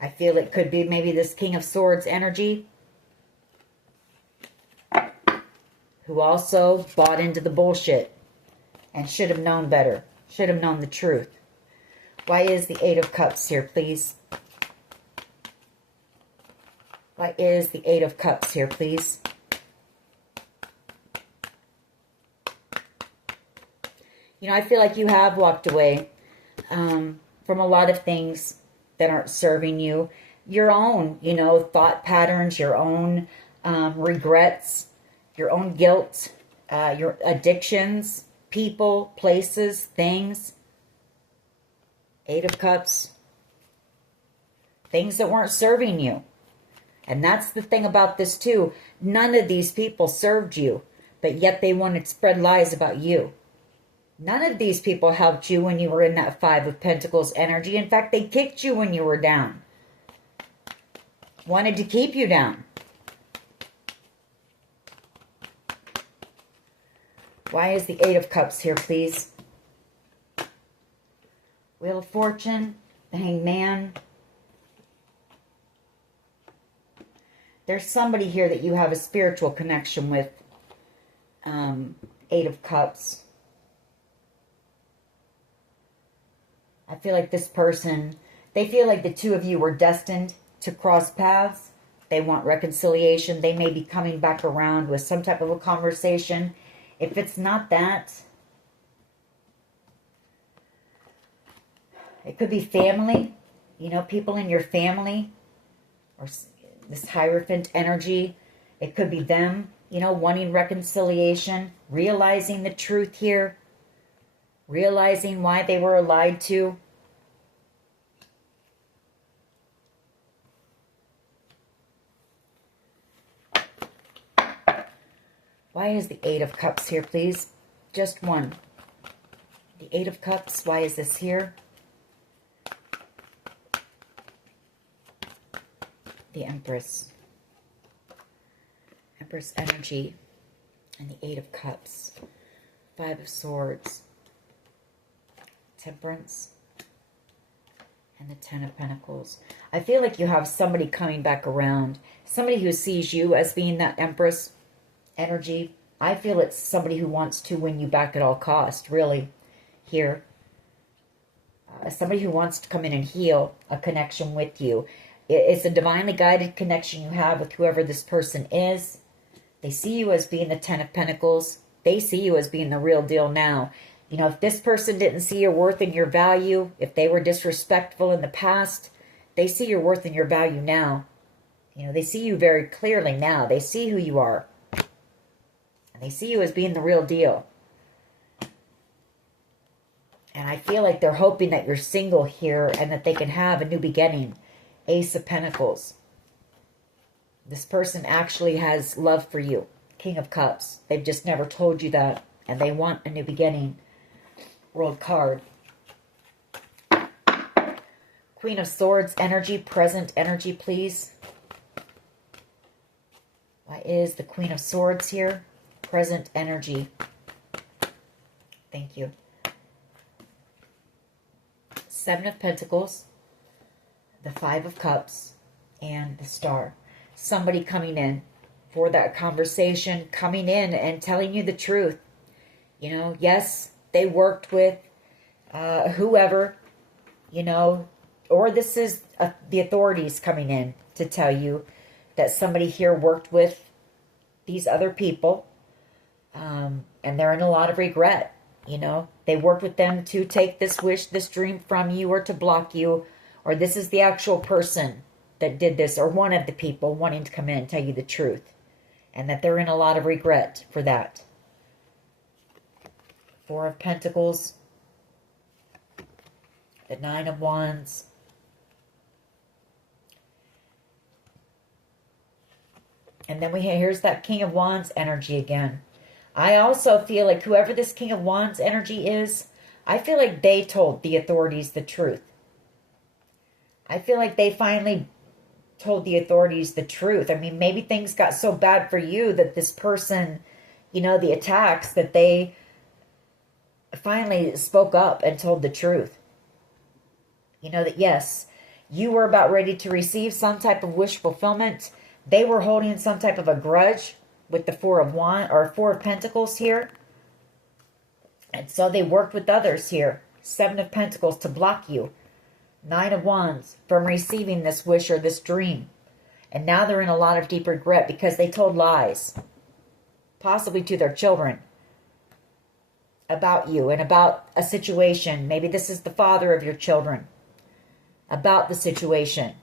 I feel it could be maybe this King of Swords energy, who also bought into the bullshit. and should have known better. Should have known the truth. Why is the Eight of Cups here, please? Why is the Eight of Cups here, please? You know, I feel like you have walked away from a lot of things that aren't serving you. Your own, you know, thought patterns, your own regrets, your own guilt, your addictions, people, places, things. Eight of Cups. Things that weren't serving you. And that's the thing about this too. None of these people served you, but yet they wanted to spread lies about you. None of these people helped you when you were in that Five of Pentacles energy. In fact, they kicked you when you were down. Wanted to keep you down. Why is the Eight of Cups here, please? Wheel of Fortune, the Hanged Man. There's somebody here that you have a spiritual connection with. Eight of Cups. I feel like this person, they feel like the two of you were destined to cross paths. They want reconciliation. They may be coming back around with some type of a conversation. If it's not that, it could be family. You know, people in your family. Or this Hierophant energy. It could be them, you know, wanting reconciliation. Realizing the truth here. Realizing why they were lied to. Why is the Eight of Cups here, please? Just one. The Eight of Cups, why is this here? The Empress. Empress energy. And the Eight of Cups. Five of Swords. Temperance. And the Ten of Pentacles. I feel like you have somebody coming back around. Somebody who sees you as being that Empress energy. I feel it's somebody who wants to win you back at all cost, really, here. Somebody who wants to come in and heal a connection with you. It's a divinely guided connection you have with whoever this person is. They see you as being the Ten of Pentacles. They see you as being the real deal now. You know, if this person didn't see your worth and your value, if they were disrespectful in the past, they see your worth and your value now. You know, they see you very clearly now. They see who you are. And they see you as being the real deal. And I feel like they're hoping that you're single here and that they can have a new beginning. Ace of Pentacles. This person actually has love for you. King of Cups. They've just never told you that. And they want a new beginning. World card. Queen of Swords energy. Present energy, please. Why is the Queen of Swords here? Present energy. Thank you. Seven of Pentacles. The Five of Cups. And the Star. Somebody coming in for that conversation. Coming in and telling you the truth. You know, yes, they worked with whoever. You know, or this is the authorities coming in to tell you that somebody here worked with these other people. And they're in a lot of regret. You know, they worked with them to take this wish, this dream from you, or to block you. Or this is the actual person that did this, or one of the people wanting to come in and tell you the truth. And that they're in a lot of regret for that. Four of Pentacles. The Nine of Wands. And then here's that King of Wands energy again. I also feel like whoever this King of Wands energy is, I feel like they told the authorities the truth. I feel like they finally told the authorities the truth. I mean, maybe things got so bad for you that this person, you know, the attacks, that they finally spoke up and told the truth. You know, that yes, you were about ready to receive some type of wish fulfillment. They were holding some type of a grudge with the Four of Pentacles here. And so they worked with others here. Seven of Pentacles to block you. Nine of Wands from receiving this wish or this dream. And now they're in a lot of deep regret because they told lies. Possibly to their children. About you and about a situation. Maybe this is the father of your children. About the situation.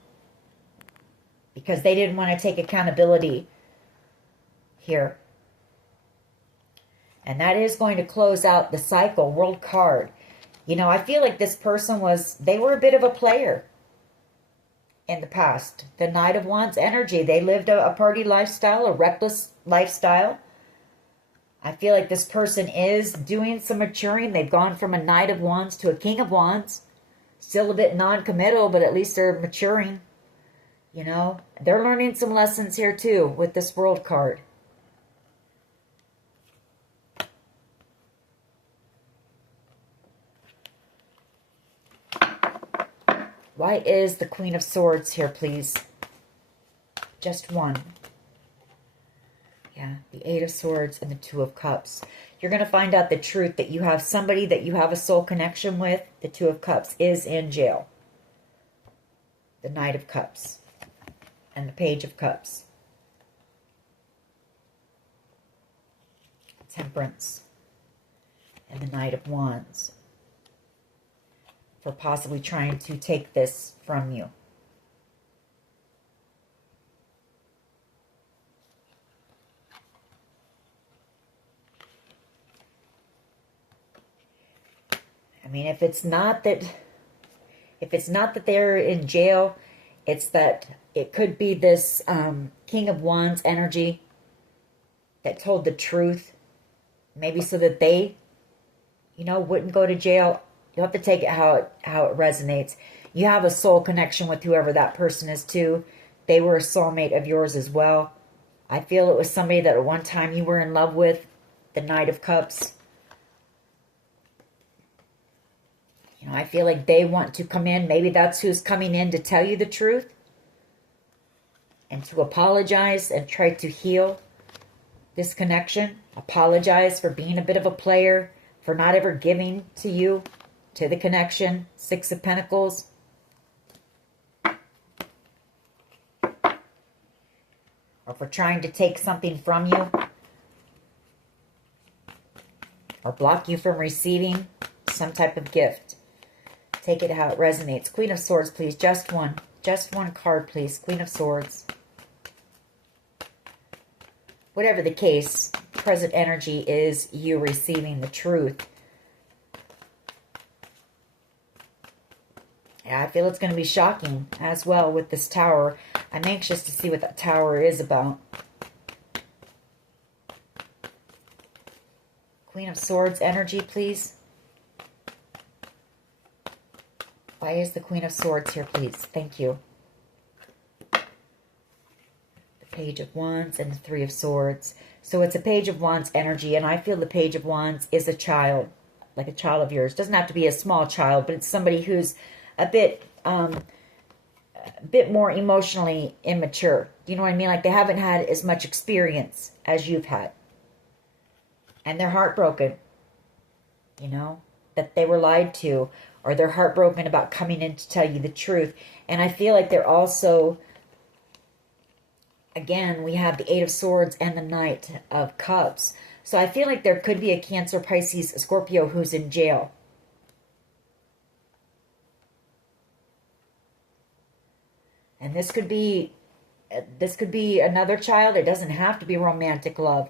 Because they didn't want to take accountability here. And that is going to close out the cycle. World card. You know, I feel like this person they were a bit of a player in the past. The Knight of Wands energy. They lived a party lifestyle, a reckless lifestyle. I feel like this person is doing some maturing. They've gone from a Knight of Wands to a King of Wands. Still a bit non-committal, but at least they're maturing. You know, they're learning some lessons here too with this World card. Why is the Queen of Swords here, please? Just one. Yeah, the Eight of Swords and the Two of Cups. You're going to find out the truth that you have somebody that you have a soul connection with. The Two of Cups is in jail. The Knight of Cups and the Page of Cups. Temperance and the Knight of Wands. For possibly trying to take this from you. I mean, if it's not that they're in jail, it's that it could be this King of Wands energy that told the truth. Maybe so that they, you know, wouldn't go to jail. You have to take it how it resonates. You have a soul connection with whoever that person is too. They were a soulmate of yours as well. I feel it was somebody that at one time you were in love with. The Knight of Cups. You know, I feel like they want to come in. Maybe that's who's coming in to tell you the truth. And to apologize and try to heal this connection. Apologize for being a bit of a player. For not ever giving to you. To the connection. Six of Pentacles. Or for trying to take something from you. Or block you from receiving some type of gift. Take it how it resonates. Queen of Swords, please. Just one. Just one card, please. Queen of Swords. Whatever the case, present energy is you receiving the truth. Yeah, I feel it's going to be shocking as well with this Tower. I'm anxious to see what that Tower is about. Queen of Swords energy, please. Why is the Queen of Swords here, please? Thank you. The Page of Wands and the Three of Swords. So it's a Page of Wands energy, and I feel the Page of Wands is a child, like a child of yours. Doesn't have to be a small child, but it's somebody who's a bit more emotionally immature. Do you know what I mean? Like they haven't had as much experience as you've had. And they're heartbroken, you know, that they were lied to, or they're heartbroken about coming in to tell you the truth. And I feel like they're also, again, we have the Eight of Swords and the Knight of Cups. So I feel like there could be a Cancer, Pisces, Scorpio who's in jail. And this could be another child. It doesn't have to be romantic love.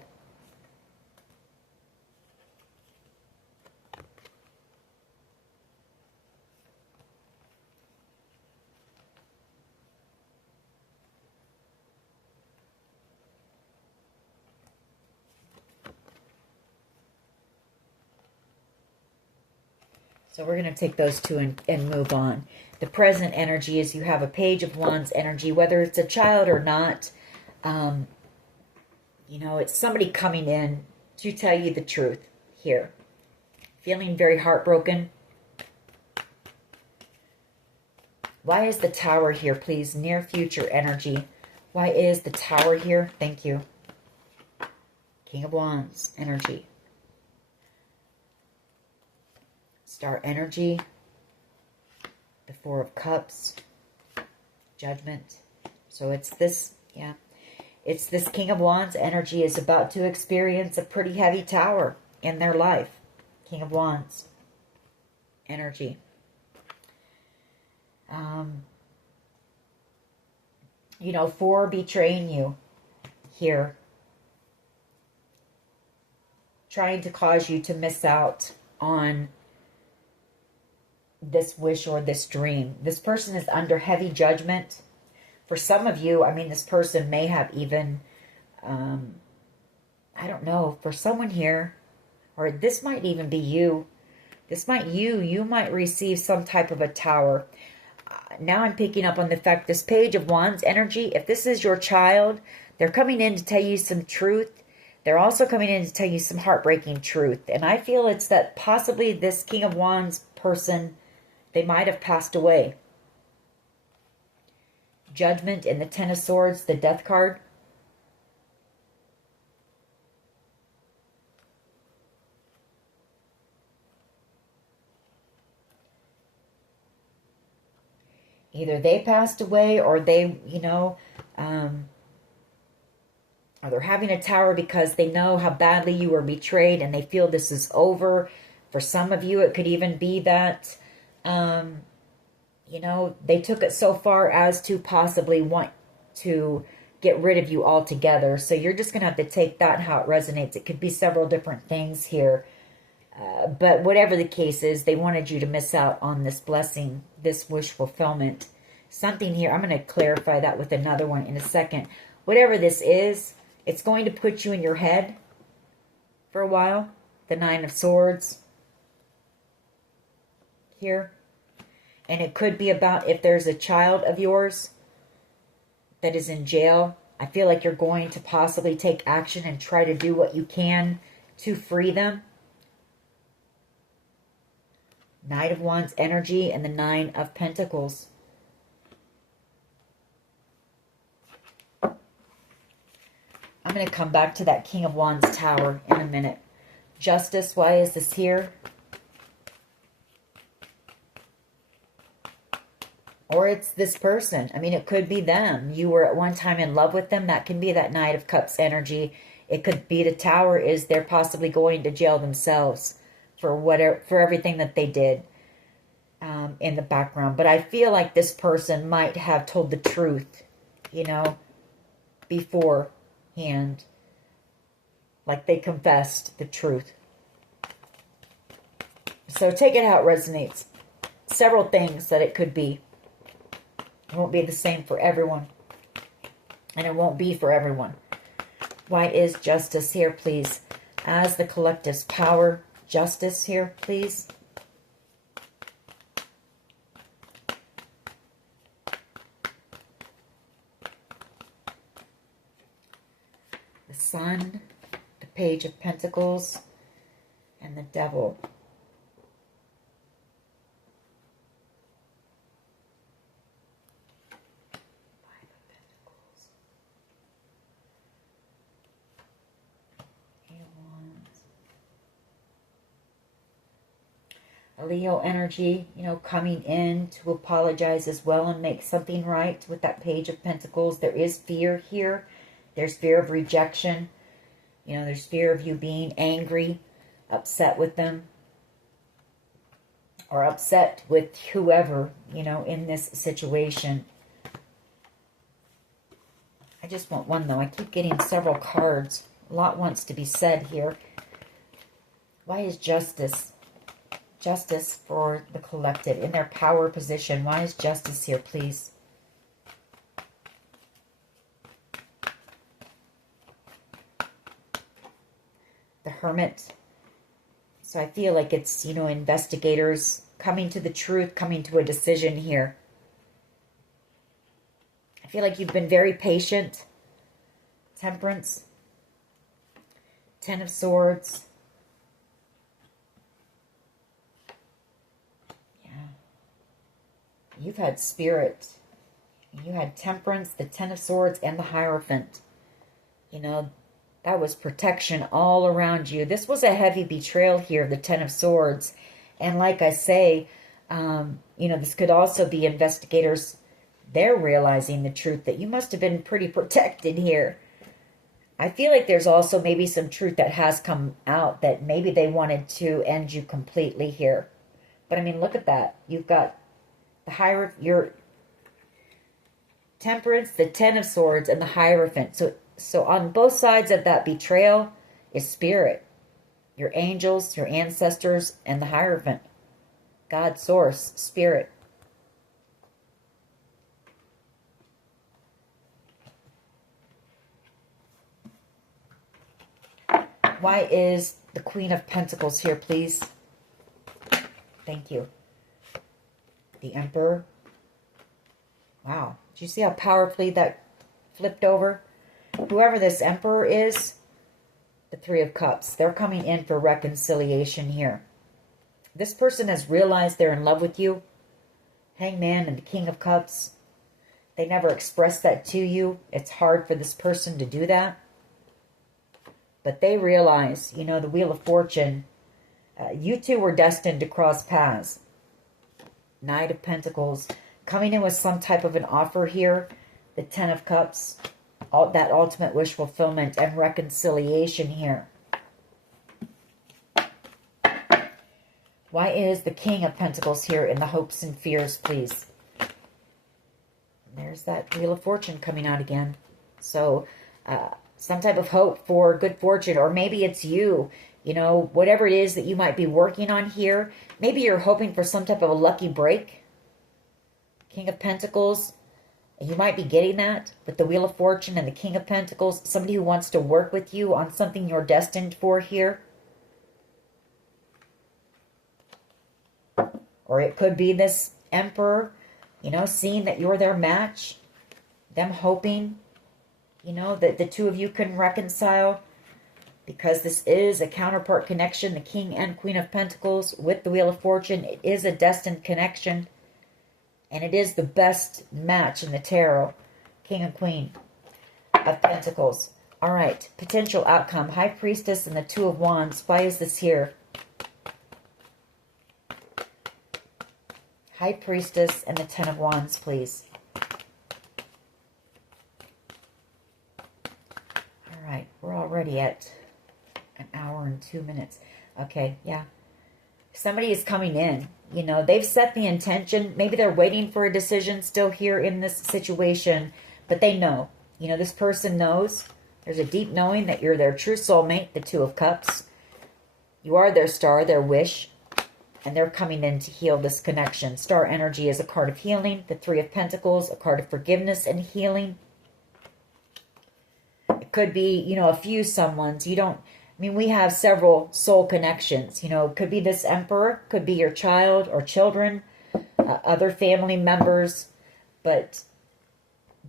So we're going to take those two and move on. The present energy is you have a Page of Wands energy, whether it's a child or not. You know, it's somebody coming in to tell you the truth here. Feeling very heartbroken. Why is the Tower here, please? Near future energy. Why is the Tower here? Thank you. King of Wands energy. Star energy. The Four of Cups. Judgment. So it's this, yeah. It's this King of Wands energy is about to experience a pretty heavy tower in their life. King of Wands energy. You know, for betraying you here. Trying to cause you to miss out on this wish or this dream. This person is under heavy judgment. For some of you, I mean, this person may have even, I don't know, for someone here, or this might even be you. This might you might receive some type of a tower. Now I'm picking up on the fact this Page of Wands energy, if this is your child, they're coming in to tell you some truth. They're also coming in to tell you some heartbreaking truth. And I feel it's that possibly this King of Wands person, they might have passed away. Judgment in the Ten of Swords, the Death card. Either they passed away or they, you know, or they're having a tower because they know how badly you were betrayed and they feel this is over. For some of you, it could even be that, you know, they took it so far as to possibly want to get rid of you altogether. So you're just going to have to take that how it resonates. It could be several different things here. But whatever the case is, they wanted you to miss out on this blessing, this wish fulfillment. Something here, I'm going to clarify that with another one in a second. Whatever this is, it's going to put you in your head for a while. The Nine of Swords here. And it could be about if there's a child of yours that is in jail. I feel like you're going to possibly take action and try to do what you can to free them. Knight of Wands energy and the Nine of Pentacles. I'm going to come back to that King of Wands tower in a minute. Justice, why is this here? Or it's this person. I mean, it could be them. You were at one time in love with them. That can be that Knight of Cups energy. It could be the tower is they're possibly going to jail themselves for whatever, for everything that they did in the background. But I feel like this person might have told the truth, you know, beforehand. Like they confessed the truth. So take it how it resonates. Several things that it could be. It won't be the same for everyone. And it won't be for everyone. Why is justice here, please? As the collective's power, justice here, please. The Sun, the Page of Pentacles, and the Devil. Leo energy, you know, coming in to apologize as well and make something right with that Page of Pentacles. There is fear here. There's fear of rejection. You know, there's fear of you being angry, upset with them, or upset with whoever, you know, in this situation. I just want one, though. I keep getting several cards. A lot wants to be said here. Why is justice? Justice for the collective in their power position. Why is justice here, please? The Hermit. So I feel like it's, you know, investigators coming to the truth, coming to a decision here. I feel like you've been very patient. Temperance. Ten of Swords. You've had Spirit. You had Temperance, the Ten of Swords, and the Hierophant. You know, that was protection all around you. This was a heavy betrayal here, the Ten of Swords. And like I say, this could also be investigators. They're realizing the truth that you must have been pretty protected here. I feel like there's also maybe some truth that has come out that maybe they wanted to end you completely here. But I mean, look at that. You've got the your Temperance, the Ten of Swords, and the Hierophant. So on both sides of that betrayal is spirit. Your angels, your ancestors, and the Hierophant. God, source, spirit. Why is the Queen of Pentacles here, please? Thank you. The Emperor. Wow. Did you see how powerfully that flipped over? Whoever this Emperor is, the Three of Cups, they're coming in for reconciliation here. This person has realized they're in love with you. Hangman and the King of Cups. They never expressed that to you. It's hard for this person to do that. But they realize, the Wheel of Fortune, you two were destined to cross paths. Knight of Pentacles, coming in with some type of an offer here. The Ten of Cups, that ultimate wish fulfillment and reconciliation here. Why is the King of Pentacles here in the hopes and fears, please? There's that Wheel of Fortune coming out again. So, some type of hope for good fortune, or maybe it's you, whatever it is that you might be working on here. Maybe you're hoping for some type of a lucky break. King of Pentacles, you might be getting that with the Wheel of Fortune and the King of Pentacles. Somebody who wants to work with you on something you're destined for here. Or it could be this Emperor, seeing that you're their match. Them hoping that the two of you can reconcile, because this is a counterpart connection, the King and Queen of Pentacles with the Wheel of Fortune. It is a destined connection, and it is the best match in the tarot, King and Queen of Pentacles. All right, potential outcome, High Priestess and the Two of Wands. Why is this here? High Priestess and the Ten of Wands, please. We're already at an hour and 2 minutes. Okay, yeah. Somebody is coming in. They've set the intention. Maybe they're waiting for a decision still here in this situation. But they know. This person knows. There's a deep knowing that you're their true soulmate, the Two of Cups. You are their star, their wish. And they're coming in to heal this connection. Star energy is a card of healing. The Three of Pentacles, a card of forgiveness and healing. Could be, a few someone's. We have several soul connections. Could be this Emperor, could be your child or children, other family members. But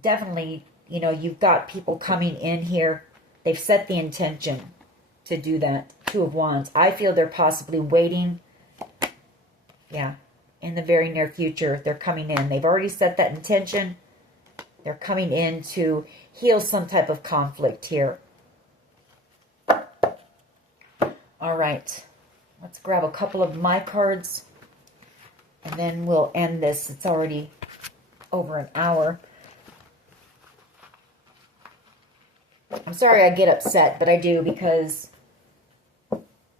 definitely, you've got people coming in here. They've set the intention to do that. Two of Wands. I feel they're possibly waiting. Yeah, in the very near future, they're coming in. They've already set that intention. They're coming in to heal some type of conflict here. All right. Let's grab a couple of my cards. And then we'll end this. It's already over an hour. I'm sorry I get upset, but I do, because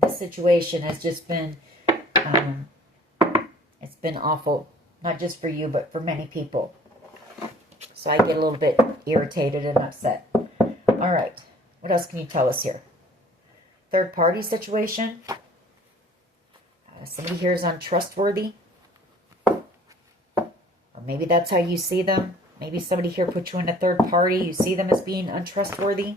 this situation has just been, it's been awful. Not just for you, but for many people. So I get a little bit irritated and upset. All right. What else can you tell us here? Third party situation. Somebody here is untrustworthy. Or maybe that's how you see them. Maybe somebody here put you in a third party. You see them as being untrustworthy.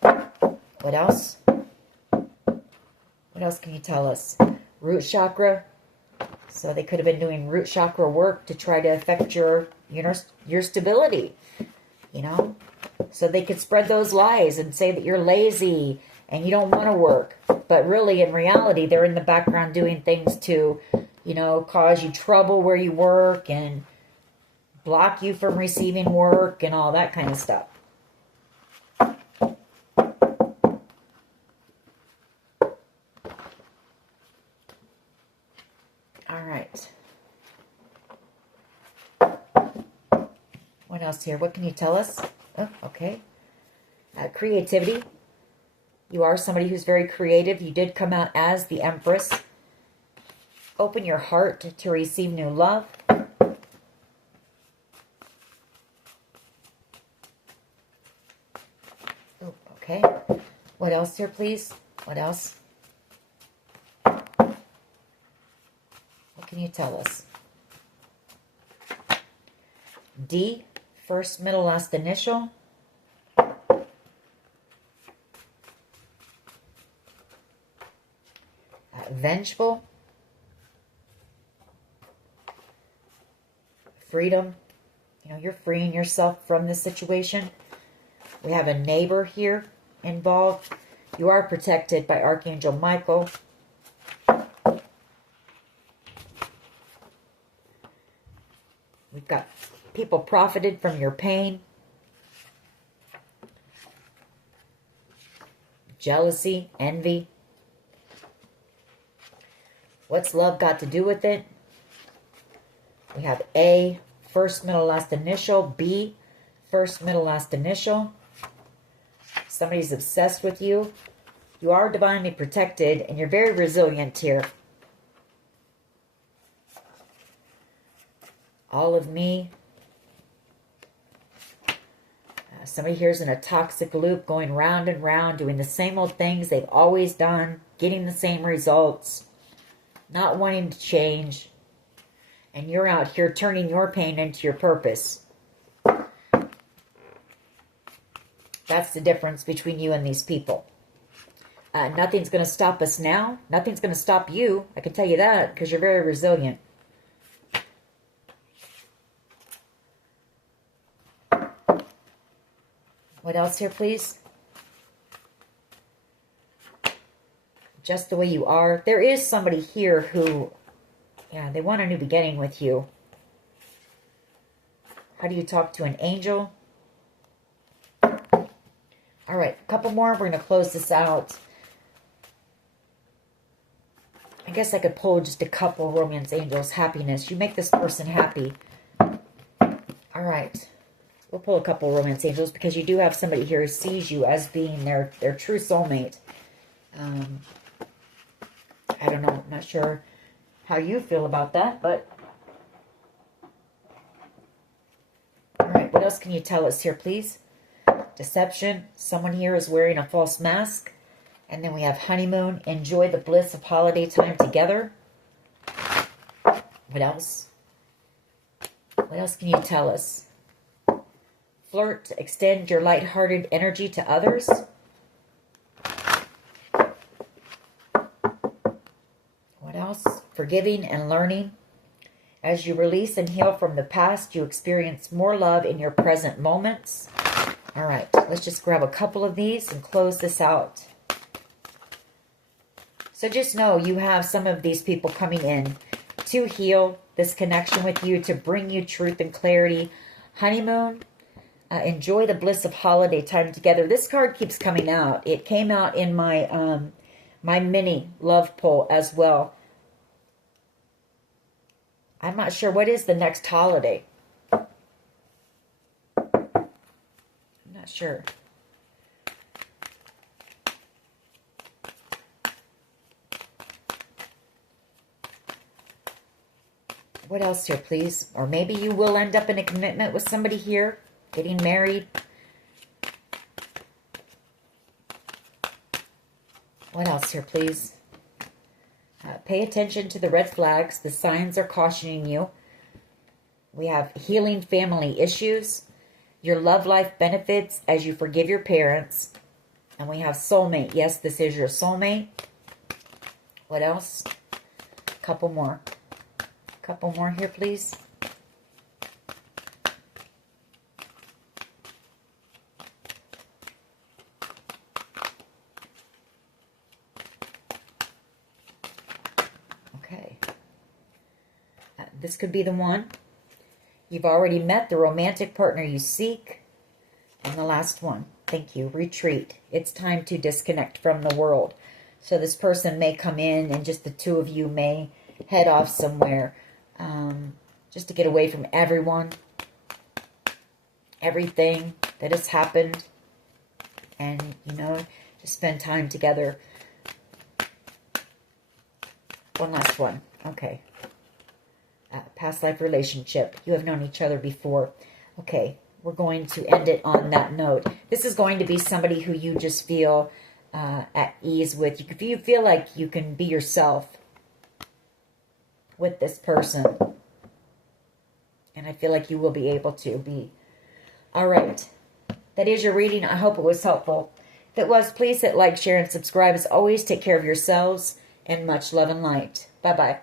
What else? What else can you tell us? Root chakra. So they could have been doing root chakra work to try to affect your stability, So they could spread those lies and say that you're lazy and you don't want to work. But really, in reality, they're in the background doing things to, cause you trouble where you work and block you from receiving work and all that kind of stuff. What else here? What can you tell us? Oh, okay. Creativity. You are somebody who's very creative. You did come out as the Empress. Open your heart to receive new love. Oh, okay. What else here, please? What else? What can you tell us? D, first, middle, last initial. Vengeful. Freedom. You know, you're freeing yourself from this situation. We have a neighbor here involved. You are protected by Archangel Michael. We've got people profited from your pain. Jealousy, envy. What's love got to do with it? We have A, first, middle, last initial. B, first, middle, last initial. Somebody's obsessed with you. You are divinely protected, and you're very resilient here. All of me. Somebody here's in a toxic loop, going round and round, doing the same old things they've always done, getting the same results, not wanting to change. And you're out here turning your pain into your purpose. That's the difference between you and these people. Nothing's going to stop us now. Nothing's going to stop you. I can tell you that, because you're very resilient. What else here, please? Just the way you are. There is somebody here who, yeah, they want a new beginning with you. How do you talk to an angel? All right, a couple more. We're going to close this out. I guess I could pull just a couple romance angels. Happiness. You make this person happy. All right. We'll pull a couple romance angels because you do have somebody here who sees you as being their true soulmate. I don't know. I'm not sure how you feel about that, but... All right, what else can you tell us here, please? Deception. Someone here is wearing a false mask. And then we have honeymoon. Enjoy the bliss of holiday time together. What else? What else can you tell us? Flirt. Extend your lighthearted energy to others. What else? Forgiving and learning. As you release and heal from the past, you experience more love in your present moments. All right, let's just grab a couple of these and close this out. So just know you have some of these people coming in to heal this connection with you, to bring you truth and clarity. Honeymoon. Enjoy the bliss of holiday time together. This card keeps coming out. It came out in my my mini love poll as well. I'm not sure. What is the next holiday? I'm not sure. What else here, please? Or maybe you will end up in a commitment with somebody here. Getting married. What else here, please? Pay attention to the red flags. The signs are cautioning you. We have healing family issues. Your love life benefits as you forgive your parents. And we have soulmate. Yes, this is your soulmate. What else? Couple more. Couple more here, please. This could be the one. You've already met the romantic partner you seek. And the last one. Thank you. Retreat. It's time to disconnect from the world. So this person may come in and just the two of you may head off somewhere. Just to get away from everyone. everything that has happened. And, you know, just spend time together. One last one. Okay. Past life relationship. You have known each other before. Okay. We're going to end it on that note. This is going to be somebody who you just feel at ease with. You feel like you can be yourself with this person. And I feel like you will be able to be. All right. That is your reading. I hope it was helpful. If it was, please hit like, share, and subscribe. As always, take care of yourselves and much love and light. Bye-bye.